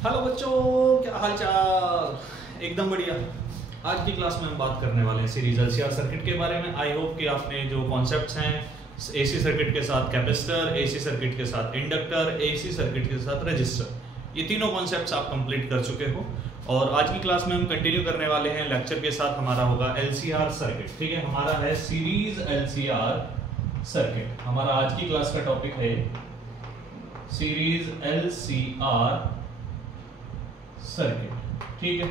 Hello बच्चों, क्या हाल चाल। एकदम बढ़िया। आज की क्लास में हम बात करने वाले हैं सीरीज एलसीआर सर्किट के बारे में। आई होप कि आपने जो कॉन्सेप्ट्स हैं एसी सर्किट के साथ कैपेसिटर, एसी सर्किट के साथ इंडक्टर, एसी सर्किट के साथ रजिस्टर, ये तीनों कॉन्सेप्ट्स आप कंप्लीट कर चुके हो। और आज की क्लास में हम कंटिन्यू करने वाले हैं लेक्चर के साथ। हमारा होगा एलसीआर सर्किट, ठीक है। हमारा है सीरीज एलसीआर सर्किट। हमारा आज की क्लास का टॉपिक है सीरीज एलसीआर सर्किट, ठीक है।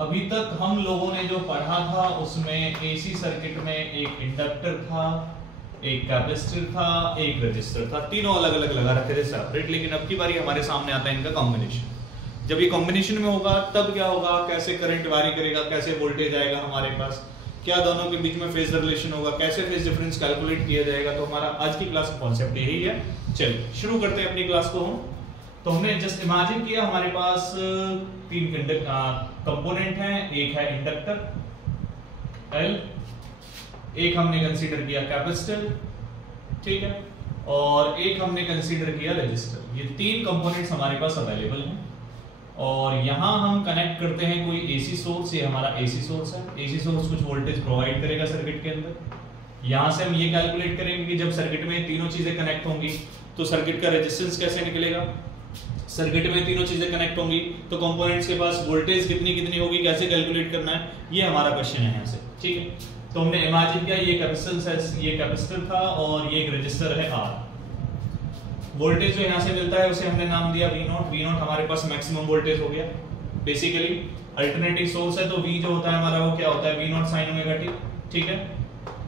अभी तक हम लोगों ने जो पढ़ा था उसमें एसी सर्किट में एक इंडक्टर था, एक कैपेसिटर था, एक रजिस्टर था। तीनों अलग अलग लगा रखे थे सेपरेट। लेकिन अब की बारी हमारे सामने आता है इनका कॉम्बिनेशन। जब ये कॉम्बिनेशन में होगा तब क्या होगा, कैसे करंट वारी करेगा, कैसे वोल्टेज आएगा हमारे पास, क्या दोनों के बीच में फेज रिलेशन होगा, कैसे फेज डिफरेंस कैलकुलेट किया जाएगा। तो हमारा आज की क्लास का कॉन्सेप्ट यही है। चलिए शुरू करते हैं अपनी क्लास को। तो हमने जस्ट इमेजिन किया हमारे पास तीन कंपोनेंट हैं। एक है इंडक्टर L, एक हमने कंसीडर किया कैपेसिटर, ठीक है, और एक हमने कंसीडर किया रजिस्टर। ये तीन कंपोनेंट्स हमारे पास अवेलेबल हैं। और यहां हम कनेक्ट करते हैं कोई एसी सोर्स। ये हमारा एसी सोर्स है। एसी सोर्स कुछ वोल्टेज प्रोवाइड करेगा सर्किट के अंदर। यहां से हम ये कैलकुलेट करेंगे कि जब सर्किट में तीनों चीजें कनेक्ट होंगी तो सर्किट का रेजिस्टेंस कैसे निकलेगा। सर्किट में तीनों चीजें कनेक्ट होंगी तो कंपोनेंट्स के पास वोल्टेज कितनी कितनी होगी, कैसे कैलकुलेट करना है, ये हमारा क्वेश्चन है यहाँ से, ठीक है। तो हमने इमेजिन किया ये कैपेसिटर था और ये एक रजिस्टर है R। वोल्टेज जो यहाँ से मिलता है उसे हमने नाम दिया V0। V0 हमारे पास मैक्सिमम वोल्टेज हो गया। बेसिकली अल्टरनेटिव सोर्स है तो V जो होता है हमारा वो क्या होता है, V0 sin ओमेगा t, ठीक है।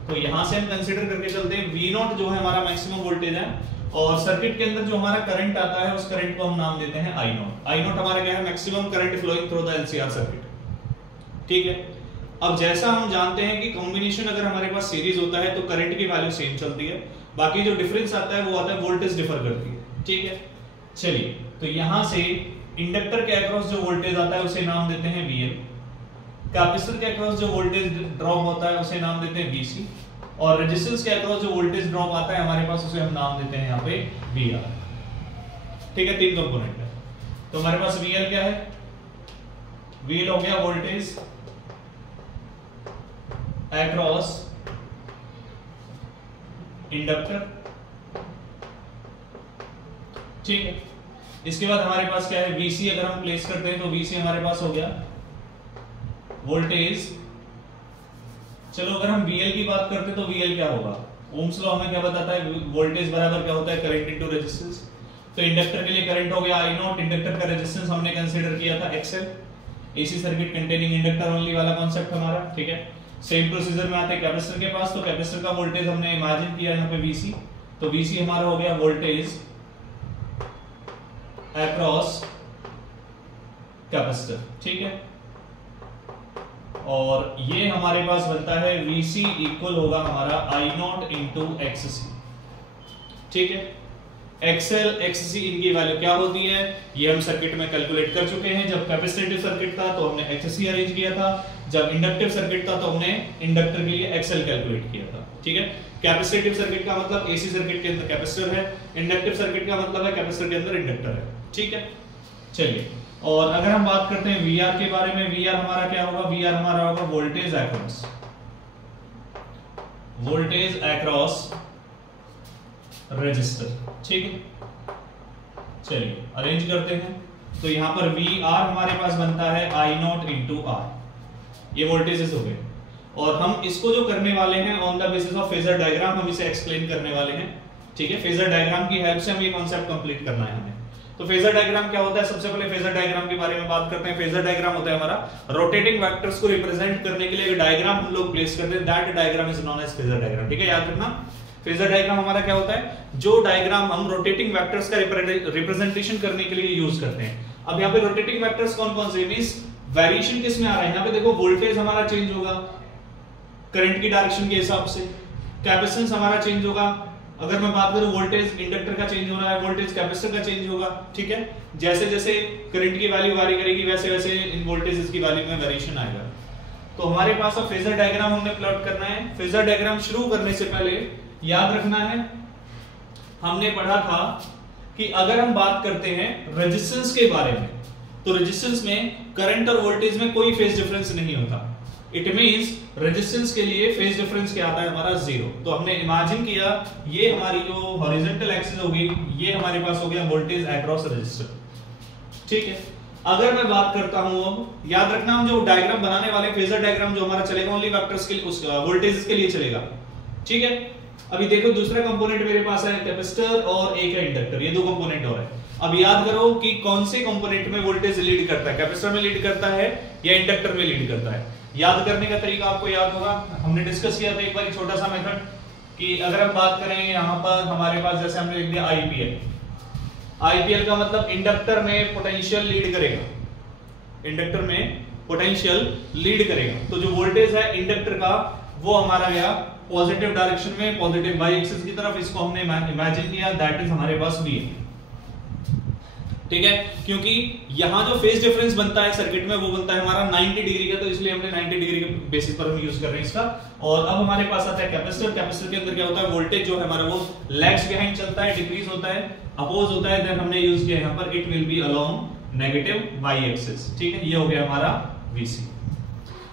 तो यहाँ से हम कंसिडर करके चलते हैं V0 जो है हमारा मैक्सिमम वोल्टेज है। और सर्किट के अंदर जो हमारा करंट आता है उस करंट को हम नाम देते हैं I0। I0 हमारा क्या है, maximum current flowing through the LCR circuit, ठीक है। अब जैसा हम जानते हैं कि कॉम्बिनेशन अगर हमारे पास सीरीज होता है तो करंट की वैल्यू सेम चलती है, बाकी जो डिफरेंस आता है वो आता है वोल्टेज डिफर करती है, ठीक है। चलिए तो यहां से इंडक्टर के अक्रॉस जो वोल्टेज आता है उसे नाम देते हैं VL। कैपेसिटर के अक्रॉस जो वोल्टेज ड्रॉप होता है उसे नाम देते हैं VC। और रेजिस्टेंस के अक्रॉस जो वोल्टेज ड्रॉप आता है हमारे पास उसे हम नाम देते हैं यहाँ पे VR, ठीक है। तीन कंपोनेंट है। तो हमारे पास VL क्या है, VL हो गया वोल्टेज अक्रॉस इंडक्टर, ठीक है। इसके बाद हमारे पास क्या है VC। अगर हम प्लेस करते हैं तो VC हमारे पास हो गया वोल्टेज। चलो अगर हम VL की बात करते हैं तो VL क्या होगा, ओम्स लॉ हमें क्या बताता है, वोल्टेज बराबर क्या होता है करंट इनटू रेजिस्टेंस। तो इंडक्टर के लिए करंट हो गया I0। इंडक्टर का रेजिस्टेंस हमने कंसीडर किया था XL। AC circuit containing inductor only वाला कांसेप्ट हमारा, ठीक है। सेम प्रोसीजर में आते हैं कैपेसिटर के पास। तो कैपेसिटर का वोल्टेज हमने इमेजिन किया यहाँ पे VC। तो VC हमारा हो गया वोल्टेज अक्रॉस कैपेसिटर, ठीक है। और ये हमारे पास बनता है VC इक्वल होगा हमारा I0 इंटू XC, ठीक है। XL XC इनकी वैल्यू क्या होती है ये हम सर्किट में कैलकुलेट कर चुके हैं। जब कैपेसिटिव सर्किट था तो हमने XC अरेंज किया था, जब इंडक्टिव सर्किट था तो हमने इंडक्टर के लिए XL कैलकुलेट किया था, ठीक है। कैपेसिटिव सर्किट का मतलब एसी सर्किट के अंदर कैपेसिटर है, इंडक्टिव सर्किट का मतलब है कैपेसिटर के अंदर इंडक्टर है, ठीक है। चलिए और अगर हम बात करते हैं VR के बारे में, VR हमारा क्या होगा, VR हमारा होगा वोल्टेज अक्रॉस रेजिस्टर, ठीक है। चलिए अरेंज करते हैं। तो यहां पर VR हमारे पास बनता है I0 इंटू R। ये वोल्टेजेस हो गए। और हम इसको जो करने वाले हैं on the basis of phasor diagram हम इसे एक्सप्लेन करने वाले हैं, ठीक है। फेजर डायग्राम की हेल्प से हम ये कॉन्सेप्ट कंप्लीट करना है हमें। तो फेजर डायग्राम क्या होता है, सबसे पहले फेजर डायग्राम के बारे में बात करते हैं। फेजर डायग्राम होता है हमारा रोटेटिंग वेक्टर्स को रिप्रेजेंट करने के लिए एक डायग्राम हम लोग प्लेस करते हैं। That diagram is known as phasor diagram, ठीक है। याद रखना फेजर डायग्राम हमारा क्या होता है, जो डायग्राम हम रोटेटिंग वेक्टर्स का रिप्रेजेंटेशन करने के लिए यूज करते हैं। अब यहाँ पे रोटेटिंग वेक्टर्स कौन कौन से, मींस वेरिएशन किस में आ रहा है। यहाँ पे देखो वोल्टेज हमारा चेंज होगा करंट की डायरेक्शन के हिसाब से, कैपेसिटेंस हमारा चेंज होगा। अगर मैं बात करूं वोल्टेज इंडक्टर का चेंज हो रहा है, वोल्टेज कैपेसिटर का चेंज होगा, ठीक है। जैसे जैसे करंट की वैल्यू वारी करेगी वैसे वैसे इन वोल्टेजेस की वैल्यू में वेरिएशन आएगा। तो हमारे पास अब फेजर डायग्राम हमने प्लॉट करना है। फेजर डायग्राम शुरू करने से पहले याद रखना है हमने पढ़ा था कि अगर हम बात करते हैं रेजिस्टेंस के बारे में, तो रेजिस्टेंस में करंट और वोल्टेज में कोई फेज डिफरेंस नहीं होता। इट मींस रेजिस्टेंस के लिए फेज डिफरेंस क्या आता है हमारा, जीरो। तो हमने इमेजिन किया ये हमारी जो हॉरिजॉन्टल एक्सिस होगी, ये हमारे पास हो गया वोल्टेज अक्रॉस रेजिस्टर। ठीक है, अगर मैं बात करता हूं, अब याद रखना हम जो डायग्राम बनाने वाले, फेजर डायग्राम जो हमारा चलेगा ओनली वेक्टर्स के लिए, उस वोल्टेजेस के लिए चलेगा। ठीक है, अभी देखो दूसरा कंपोनेंट मेरे पास है कैपेसिटर और एक है इंडक्टर, ये दो कंपोनेंट और है। अब याद करो कि कौन से कंपोनेंट में वोल्टेज लीड करता है, कैपेसिटर में लीड करता है या इंडक्टर में लीड करता है। याद करने का तरीका आपको याद होगा, हमने डिस्कस किया था एक बार छोटा सा मेथड कि अगर हम बात करें यहां पर हमारे पास, जैसे हमने लिख दिया आईपीएल, आईपीएल का मतलब इंडक्टर में पोटेंशियल लीड करेगा, इंडक्टर में पोटेंशियल लीड करेगा। तो जो वोल्टेज है इंडक्टर का वो हमारा गया पॉजिटिव डायरेक्शन में, पॉजिटिव वाई एक्सिस की तरफ, इसको हमने इमेजिन किया, दैट इज हमारे पास वी है। ठीक है, क्योंकि यहां जो फेज डिफरेंस बनता है सर्किट में वो बनता है हमारा 90 डिग्री का, तो इसलिए हमने 90 डिग्री के बेसिस पर हम यूज कर रहे हैं इसका। और अब हमारे पास आता है कैपेसिटर। कैपेसिटर के अंदर क्या होता है, वोल्टेज जो है हमारा वो लैग्स बिहाइंड चलता है, डिक्रीज होता है, अपोज होता है। देन हमने यूज किया यहां पर it will be along negative Y axis. ठीक है, ये हो गया हमारा वीसी।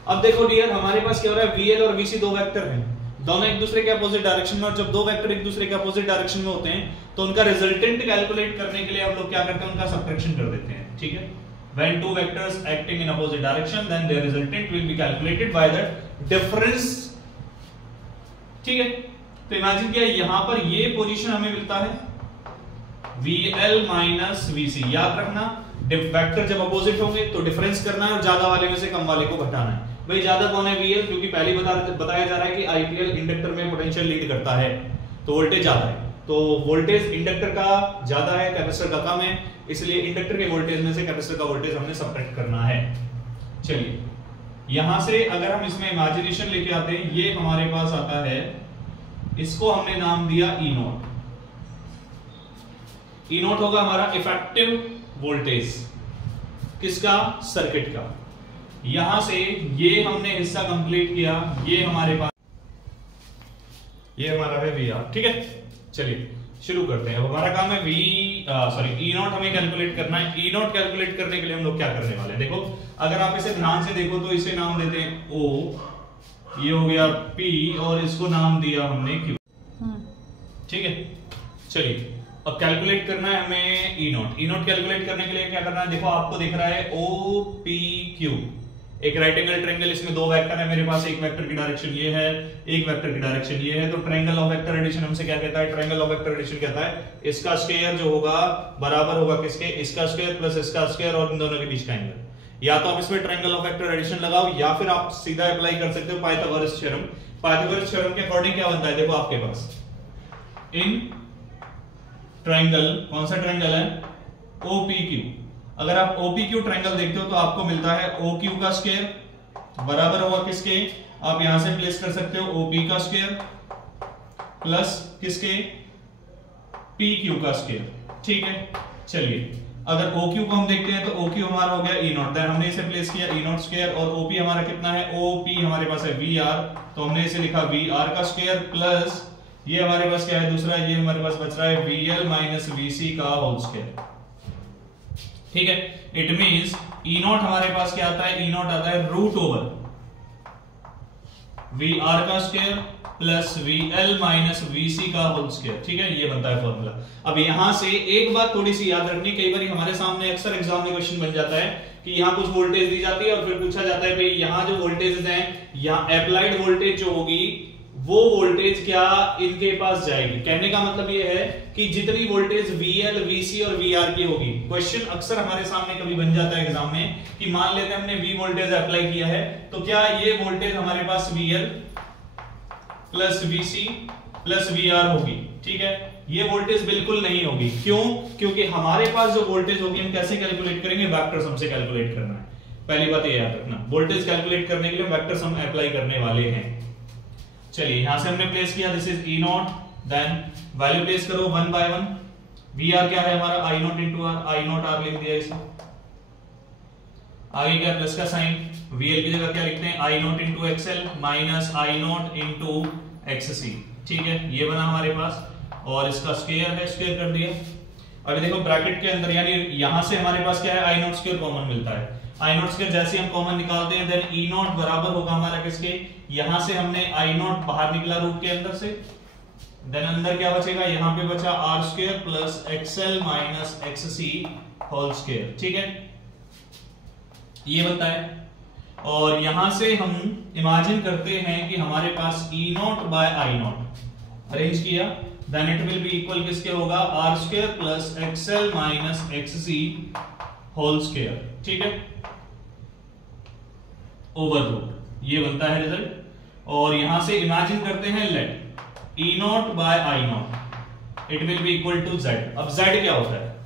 अब देखो डियर, हमारे पास क्या हो रहा है, वीएल और वीसी दो वेक्टर हैं, दोनों एक दूसरे के अपोजिट डायरेक्शन में, और जब दो वेक्टर एक दूसरे के अपोजिट डायरेक्शन में होते हैं तो उनका रिजल्टेंट कैलकुलेट करने के लिए हम लोग क्या करते हैं, उनका सबट्रैक्शन कर देते हैं। ठीक है, when two vectors acting in opposite direction then their resultant will be calculated by the difference। ठीक है, तो इमेजिन किया यहां पर ये पोजीशन हमें मिलता है VL माइनस VC। याद रखना वेक्टर जब अपोजिट होंगे तो डिफरेंस करना है और ज्यादा वाले में से कम वाले को घटाना है। भाई ज्यादा कौन है, VL, क्योंकि पहले बताया जा रहा है कि आईपीएल इंडक्टर में पोटेंशियल लीड करता है, तो वोल्टेज ज्यादा है, तो वोल्टेज इंडक्टर का ज्यादा है, कैपेसिटर का कम है, इसलिए इंडक्टर के वोल्टेज में से कैपेसिटर का वोल्टेज हमने सबट्रैक्ट करना है। चलिए यहां से अगर हम इसमें इमेजिनेशन लेके आते हैं, ये हमारे पास आता है, इसको हमने नाम दिया ई नोट। ई नोट होगा हमारा इफेक्टिव वोल्टेज किसका, सर्किट का। यहां से ये हमने हिस्सा कंप्लीट किया, ये हमारे पास, ये हमारा है वी आर। ठीक है, चलिए शुरू करते हैं। अब हमारा काम है ई नॉट हमें कैलकुलेट करना है। ई नॉट कैलकुलेट करने के लिए हम लोग क्या करने वाले हैं, देखो अगर आप इसे ध्यान से देखो तो इसे नाम देते हैं O, ये हो गया P और इसको नाम दिया हमने Q। ठीक है, चलिए अब कैलकुलेट करना है हमें ई नॉट। ई नॉट कैलकुलेट करने के लिए क्या करना है, देखो आपको दिख रहा है OPQ, एक राइट एंगल ट्रायंगल, इसमें दो वेक्टर है मेरे पास, एक वेक्टर की डायरेक्शन ये है, एक वेक्टर की डायरेक्शन ये है। तो ट्रायंगल ऑफ वेक्टर एडिशन हमसे क्या कहता है, ट्रायंगल ऑफ वेक्टर एडिशन कहता है इसका स्क्वायर जो होगा बराबर होगा किसके, इसका स्क्वायर प्लस इसका स्क्वायर और इन दोनों के बीच का एंगल। या तो आप इसमें ट्रायंगल ऑफ वेक्टर एडिशन लगाओ या फिर आप सीधा अप्लाई कर सकते हो पाइथागोरस थ्योरम। पाइथागोरस थ्योरम के अकॉर्डिंग क्या बनता है, देखो आपके पास इन ट्रायंगल, कौन सा ट्रायंगल है, OPQ। अगर आप OPQ ट्रायंगल देखते हो तो आपको मिलता है OQ का स्क्वायर बराबर होगा किसके, आप यहां से प्लेस कर सकते हो OP का स्क्वायर प्लस किसके, PQ का स्क्वायर। ठीक है, चलिए अगर OQ को हम देखते हैं तो OQ हमारा हो गया ई नॉट, हमने इसे प्लेस किया ई नॉट स्क्वायर, और OP हमारा कितना है, OP हमारे पास है VR, तो हमने इसे लिखा VR का स्क्वायर प्लस ये हमारे पास क्या है दूसरा, ये हमारे पास बच रहा है VL माइनस VC का होल स्क्वायर। ठीक है, इट मींस ई नॉट हमारे पास क्या आता है, ई नॉट आता है रूट ओवर VR का square plus VL minus VC का होल स्क्वायर। ठीक है, ये बनता है फॉर्मूला। अब यहां से एक बात थोड़ी सी याद रखनी, कई बार हमारे सामने अक्सर एग्जाम में क्वेश्चन बन जाता है कि यहाँ कुछ वोल्टेज दी जाती है और फिर पूछा जाता है भाई यहाँ जो वोल्टेजेस हैं, यहाँ अप्लाइड वोल्टेज जो होगी वो वोल्टेज क्या इनके पास जाएगी। कहने का मतलब ये है कि जितनी वोल्टेज VL, VC और VR की होगी, क्वेश्चन अक्सर हमारे सामने कभी बन जाता है एग्जाम में कि मान लेते हैं हमने V वोल्टेज अप्लाई किया है, तो क्या ये वोल्टेज हमारे पास VL plus VC plus VR होगी। ठीक है, ये वोल्टेज बिल्कुल नहीं होगी। क्यों, क्योंकि हमारे पास जो वोल्टेज होगी हम कैसे कैलकुलेट करेंगे, वेक्टर्स हमसे कैलकुलेट करना है। पहली बात ये याद रखना, वोल्टेज कैलकुलेट करने के लिए वेक्टर्स हम अप्लाई करने वाले हैं। चलिए यहां से हमने प्लेस किया, this is E naught, then value place करो 1 बाय 1। VR क्या है हमारा, I naught into R, I naught R लिख दिया इसे, आगे क्या प्लस का साइन, VL की जगह क्या लिखते हैं, I naught into XL minus I naught into XC। ठीक है, ये बना हमारे पास, और इसका स्क्वायर है, स्क्वायर कर दिया। अभी देखो ब्रैकेट के अंदर यानी यहां से हमारे पास क्या है, आई नॉट स्क्वायर कॉमन मिलता है। आई नॉट स्क्वायर जैसे हम कॉमन निकालते हैं देन ई नॉट बराबर होगा हमारा किसके, यहां से हमने आई नॉट बाहर निकला रूट के अंदर से, देन अंदर क्या बचेगा, यहां पे बचा R square plus XL minus XC whole square. ठीक है, ये बनता है। और यहां से हम इमेजिन करते हैं कि हमारे पास E naught by I naught arrange किया, then it will be equal किसके होगा, R square plus XL minus XC whole square. ठीक है, ओवर रूट, ये बनता है रिजल्ट। और यहां से इमेजिन करते हैं let E naught by I naught it will be equal to Z. अब जेड क्या होता है,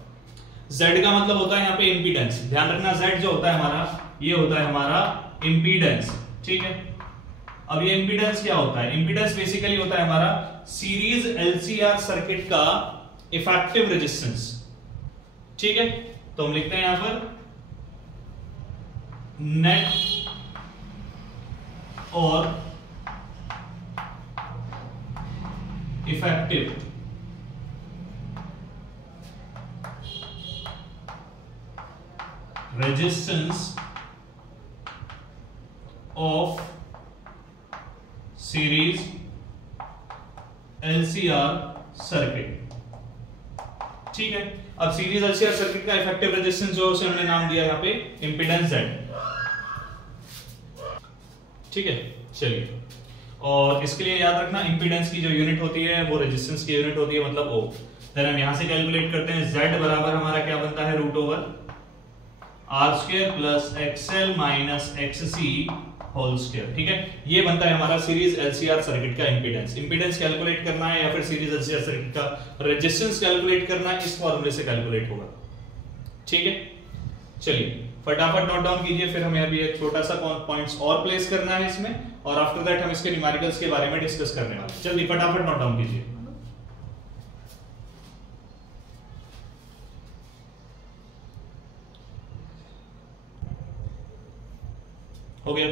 जेड का मतलब होता है यहाँ पे इंपीडेंस। ध्यान रखना जेड जो होता है हमारा, ये होता है हमारा इंपीडेंस। ठीक है, अब ये इंपीडेंस क्या होता है, इंपीडेंस बेसिकली होता है हमारा सीरीज एलसीआर सर्किट का इफेक्टिव रेजिस्टेंस। ठीक है, तो हम लिखते हैं यहां पर नेट और effective resistance of series LCR circuit. ठीक है, अब सीरीज एलसीआर सर्किट का इफेक्टिव रेजिस्टेंस जो उसे हमने नाम दिया यहां पे इंपीडेंस जेड। ठीक है, चलिए, और इसके लिए याद रखना इंपीडेंस की जो यूनिट होती है वो रेजिस्टेंस की यूनिट होती है, मतलब ओ। देन हम यहां से कैलकुलेट करते हैं, जेड बराबर हमारा क्या बनता है, root over R square plus XL minus XC whole square. ठीक है, ये बनता है हमारा सीरीज एलसीआर सर्किट का इंपीडेंस। इंपीडेंस कैलकुलेट करना है या फिर सीरीज एलसीआर सर्किट का रेजिस्टेंस कैलकुलेट करना है, इस फॉर्मूले से कैलकुलेट होगा। ठीक है, चलिए फटाफट नोट डाउन कीजिए, फिर हमें अभी एक छोटा सा पॉइंट्स और प्लेस करना है इसमें, और आफ्टर दैट हम इसके न्यूमेरिकल्स के बारे में डिस्कस करने वाले हैं। जल्दी फटाफट नोट डाउन कीजिए। हो गया,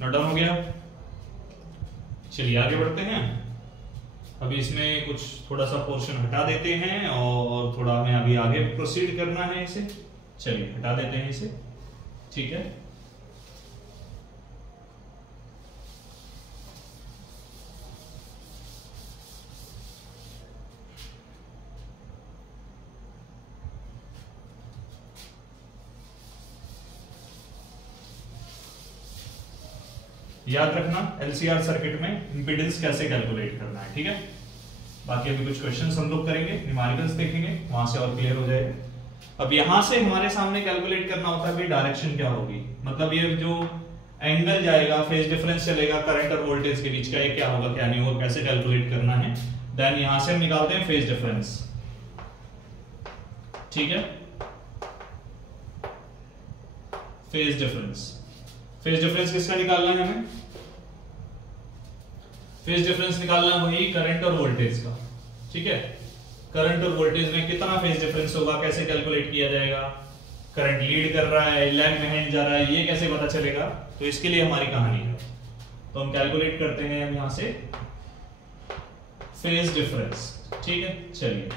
नोट डाउन हो गया। चलिए आगे बढ़ते हैं। अभी इसमें कुछ थोड़ा सा पोर्शन हटा देते हैं और थोड़ा हमें अभी आगे प्रोसीड करना है इसे। चलिए हटा देते हैं इसे। ठीक है, याद रखना एलसीआर सर्किट में इंपीडेंस कैसे कैलकुलेट करना है। ठीक है, बाकी अभी कुछ क्वेश्चंस हम लोग करेंगे, न्यूमेरिकल्स देखेंगे, वहां से और क्लियर हो जाएगा। अब यहां से हमारे सामने कैलकुलेट करना होता है डायरेक्शन क्या होगी, मतलब ये जो एंगल जाएगा, फेज डिफरेंस चलेगा करंट और वोल्टेज के बीच का, ये क्या होगा क्या नहीं होगा, कैसे कैलकुलेट करना है। देन यहां से हम निकालते हैं फेज डिफरेंस। ठीक है, फेज डिफरेंस, फेज डिफरेंस किसका निकालना है हमें, फेज डिफरेंस निकालना वही करंट और वोल्टेज का। ठीक है, करंट और वोल्टेज में कितना फेज डिफरेंस होगा, कैसे कैलकुलेट किया जाएगा, करंट लीड कर रहा है, लैग बिहाइंड जा रहा है, ये कैसे पता चलेगा, तो इसके लिए हमारी कहानी है। तो हम कैलकुलेट करते हैं यहां से फेज डिफरेंस। ठीक है, चलिए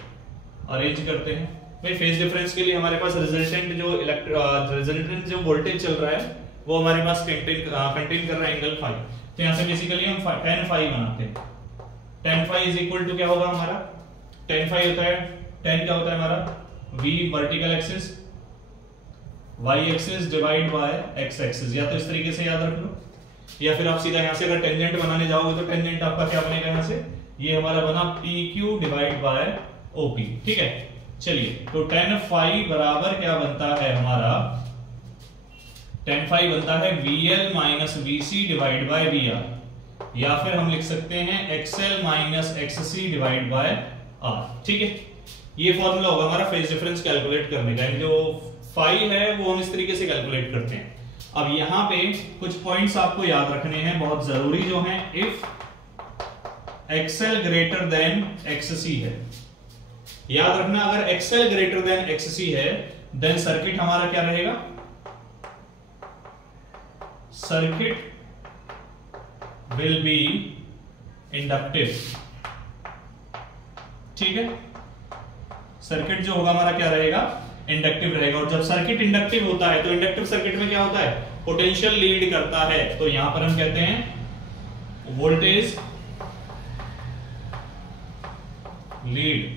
अरेंज करते हैं। भाई फेज डिफरेंस के लिए हमारे पास रिजल्टेंट जो वोल्टेज चल रहा है वो हमारे पास कंटेन कर रहा है एंगल फाई। तो यहां से बेसिकली हम tan फाई बनाते हैं। tan phi is equal to क्या होगा हमारा, tan फाई होता है, tan क्या होता है हमारा, v vertical axis, y axis divide by x axis. या तो इस तरीके से याद रख लो, या फिर आप सीधा यहां से अगर टेंजेंट बनाने जाओगे तो टेंजेंट आपका क्या बनेगा, यहां से ये हमारा बना pq डिवाइड बाय op। ठीक है, चलिए तो tan फाई बराबर क्या बनता है हमारा, tan फाई बनता है VL minus VC divide by VR, या फिर हम लिख सकते हैं XL minus XC divide by R। ठीक है, ये फॉर्मूला होगा हमारा फेज डिफरेंस कैलकुलेट करने का। जो फाई है वो हम इस तरीके से कैलकुलेट करते हैं। अब यहां पे कुछ पॉइंट्स आपको याद रखने हैं बहुत जरूरी जो हैं। If XL greater than XC है, याद रखना अगर XL ग्रेटर देन XC है देन सर्किट हमारा क्या रहेगा, सर्किट विल बी इंडक्टिव। ठीक है, सर्किट जो होगा हमारा क्या रहेगा, इंडक्टिव रहेगा। और जब सर्किट इंडक्टिव होता है तो इंडक्टिव सर्किट में क्या होता है, पोटेंशियल लीड करता है। तो यहां पर हम कहते हैं voltage lead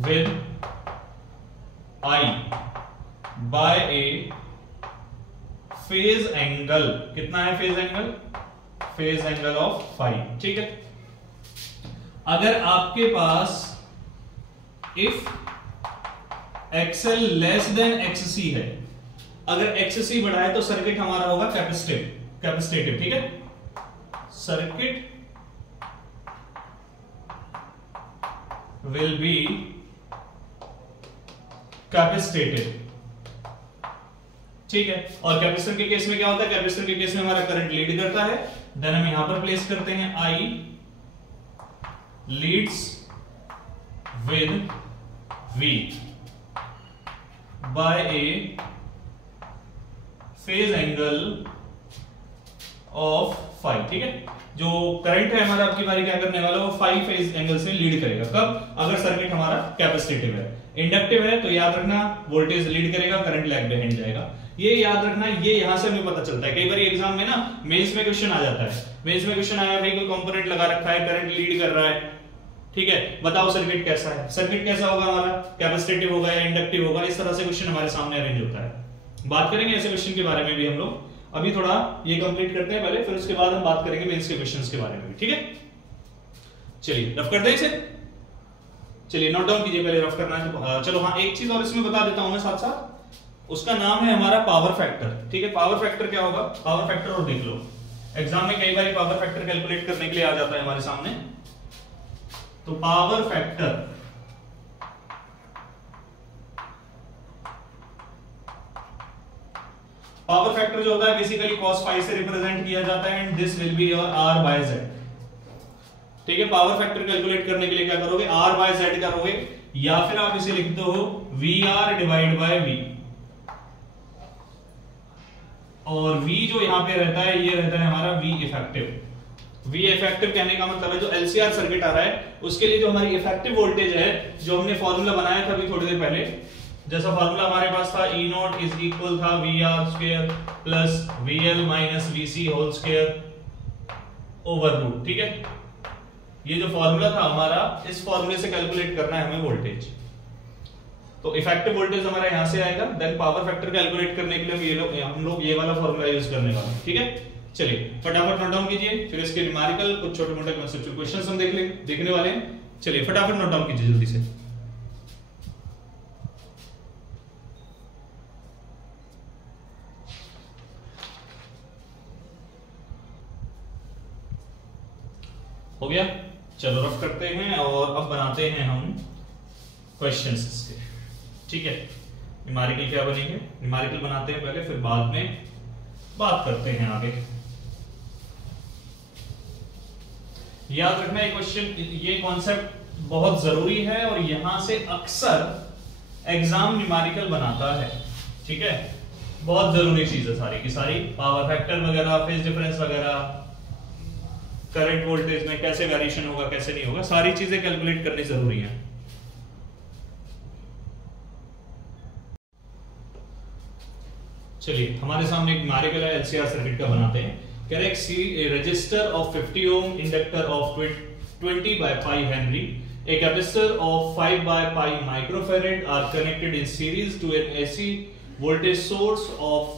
with I by a phase angle. कितना है phase angle, phase angle of five. ठीक है, अगर आपके पास if XL less than XC है, अगर XC बढ़ा है तो सर्किट हमारा होगा कैपेसिटिव। ठीक है, सर्किट विल बी कैपेसिटिव। ठीक है, और कैपेसिटर के केस में क्या होता है, कैपेसिटर के केस में हमारा करंट लीड करता है। देन हम यहां पर प्लेस करते हैं I leads with V by a phase angle of five. ठीक है, जो करंट है हमारा आपकी बारी क्या करने वाला है, वो फाइव फेज एंगल से लीड करेगा। कब, अगर सर्किट हमारा कैपेसिटिव है। इंडक्टिव है तो याद रखना वोल्टेज लीड करेगा, करंट लैग बिहाइंड जाएगा। ये याद रखना, ये यहां से हमें पता चलता है। कई बार एग्जाम में ना मेंस में क्वेश्चन आ जाता है, मेंस में क्वेश्चन आया भाई कोई कंपोनेंट लगा रखा है, करंट लीड कर रहा है, ठीक है, बताओ सर्किट कैसा है। सर्किट कैसा होगा हमारा, कैपेसिटिव होगा या इंडक्टिव होगा, इस तरह से क्वेश्चन हमारे सामने अरेंज होता है। बात करेंगे ऐसे क्वेश्चन के बारे में भी हम लोग। अभी थोड़ा ये कंप्लीट करते हैं पहले, फिर उसके बाद हम बात करेंगे मेंस के क्वेश्चंस के बारे में भी। ठीक है, चलिए रफ कर दें इसे। चलिए नोट डाउन कीजिए, पहले रफ करना है तो चलो। हाँ, एक चीज और इसमें बता देता हूं मैं साथ साथ, उसका नाम है हमारा पावर फैक्टर। ठीक है, पावर फैक्टर क्या होगा, पावर फैक्टर, और देख लो एग्जाम में कई बार पावर फैक्टर कैलकुलेट करने के लिए आ जाता है हमारे सामने। तो पावर फैक्टर जो होता है बेसिकली cos फाइव से रिप्रेजेंट किया जाता है, and this will be your R by Z। ठीक है, पावर फैक्टर कैलकुलेट करने के लिए क्या करोगे, R बाय Z करोगे, या फिर आप इसे लिखते हो VR डिवाइड बाय V। और V जो यहां पे रहता है, ये रहता है हमारा V इफेक्टिव। V इफेक्टिव कहने का मतलब है जो LCR सर्किट आ रहा है उसके लिए जो हमारी इफेक्टिव वोल्टेज है, जो हमने फॉर्मूला बनाया था अभी थोड़ी देर पहले, जैसा फॉर्मूला हमारे पास था E नॉट इज इक्वल था VR square plus VL minus VC whole square over root. ठीक है, ये जो फॉर्मूला था हमारा, इस फॉर्मूले से कैलकुलेट करना है हमें वोल्टेज। तो इफेक्टिव वोल्टेज हमारा यहां से आएगा। देन पावर फैक्टर कैलकुलेट करने के लिए हम लोग ये वाला फॉर्मूला यूज करने वाले हैं। ठीक है, चलिए फटाफट नोट डाउन कीजिए, फिर इसके न्यूमेरिकल कुछ छोटे मोटे कांसेप्चुअल क्वेश्चंस हम देखने वाले हैं। चलिए फटाफट नोट डाउन कीजिए जल्दी से। हो गया, चलो रफ करते हैं और अब बनाते हैं हम क्वेश्चंस इसके। ठीक है, न्यूमेरिकल क्या बनेंगे, न्यूमेरिकल बनाते हैं पहले, फिर बाद में बात करते हैं आगे। याद रखना ये क्वेश्चन, ये कॉन्सेप्ट बहुत जरूरी है और यहां से अक्सर एग्जाम न्यूमेरिकल बनाता है। ठीक है, बहुत जरूरी चीज है सारी की सारी, पावर फैक्टर वगैरह, फेज डिफरेंस वगैरह, करंट वोल्टेज में कैसे वेरिएशन होगा कैसे नहीं होगा, सारी चीजें कैलकुलेट करनी जरूरी है। चलिए हमारे सामने एक न्यूमेरिकल है, LCR सर्किट का बनाते हैं। कह रहे हैं resistor of 50 ohm, inductor of 20 by pi henry, a capacitor of 5 by pi microfarad are connected in series to an AC voltage source of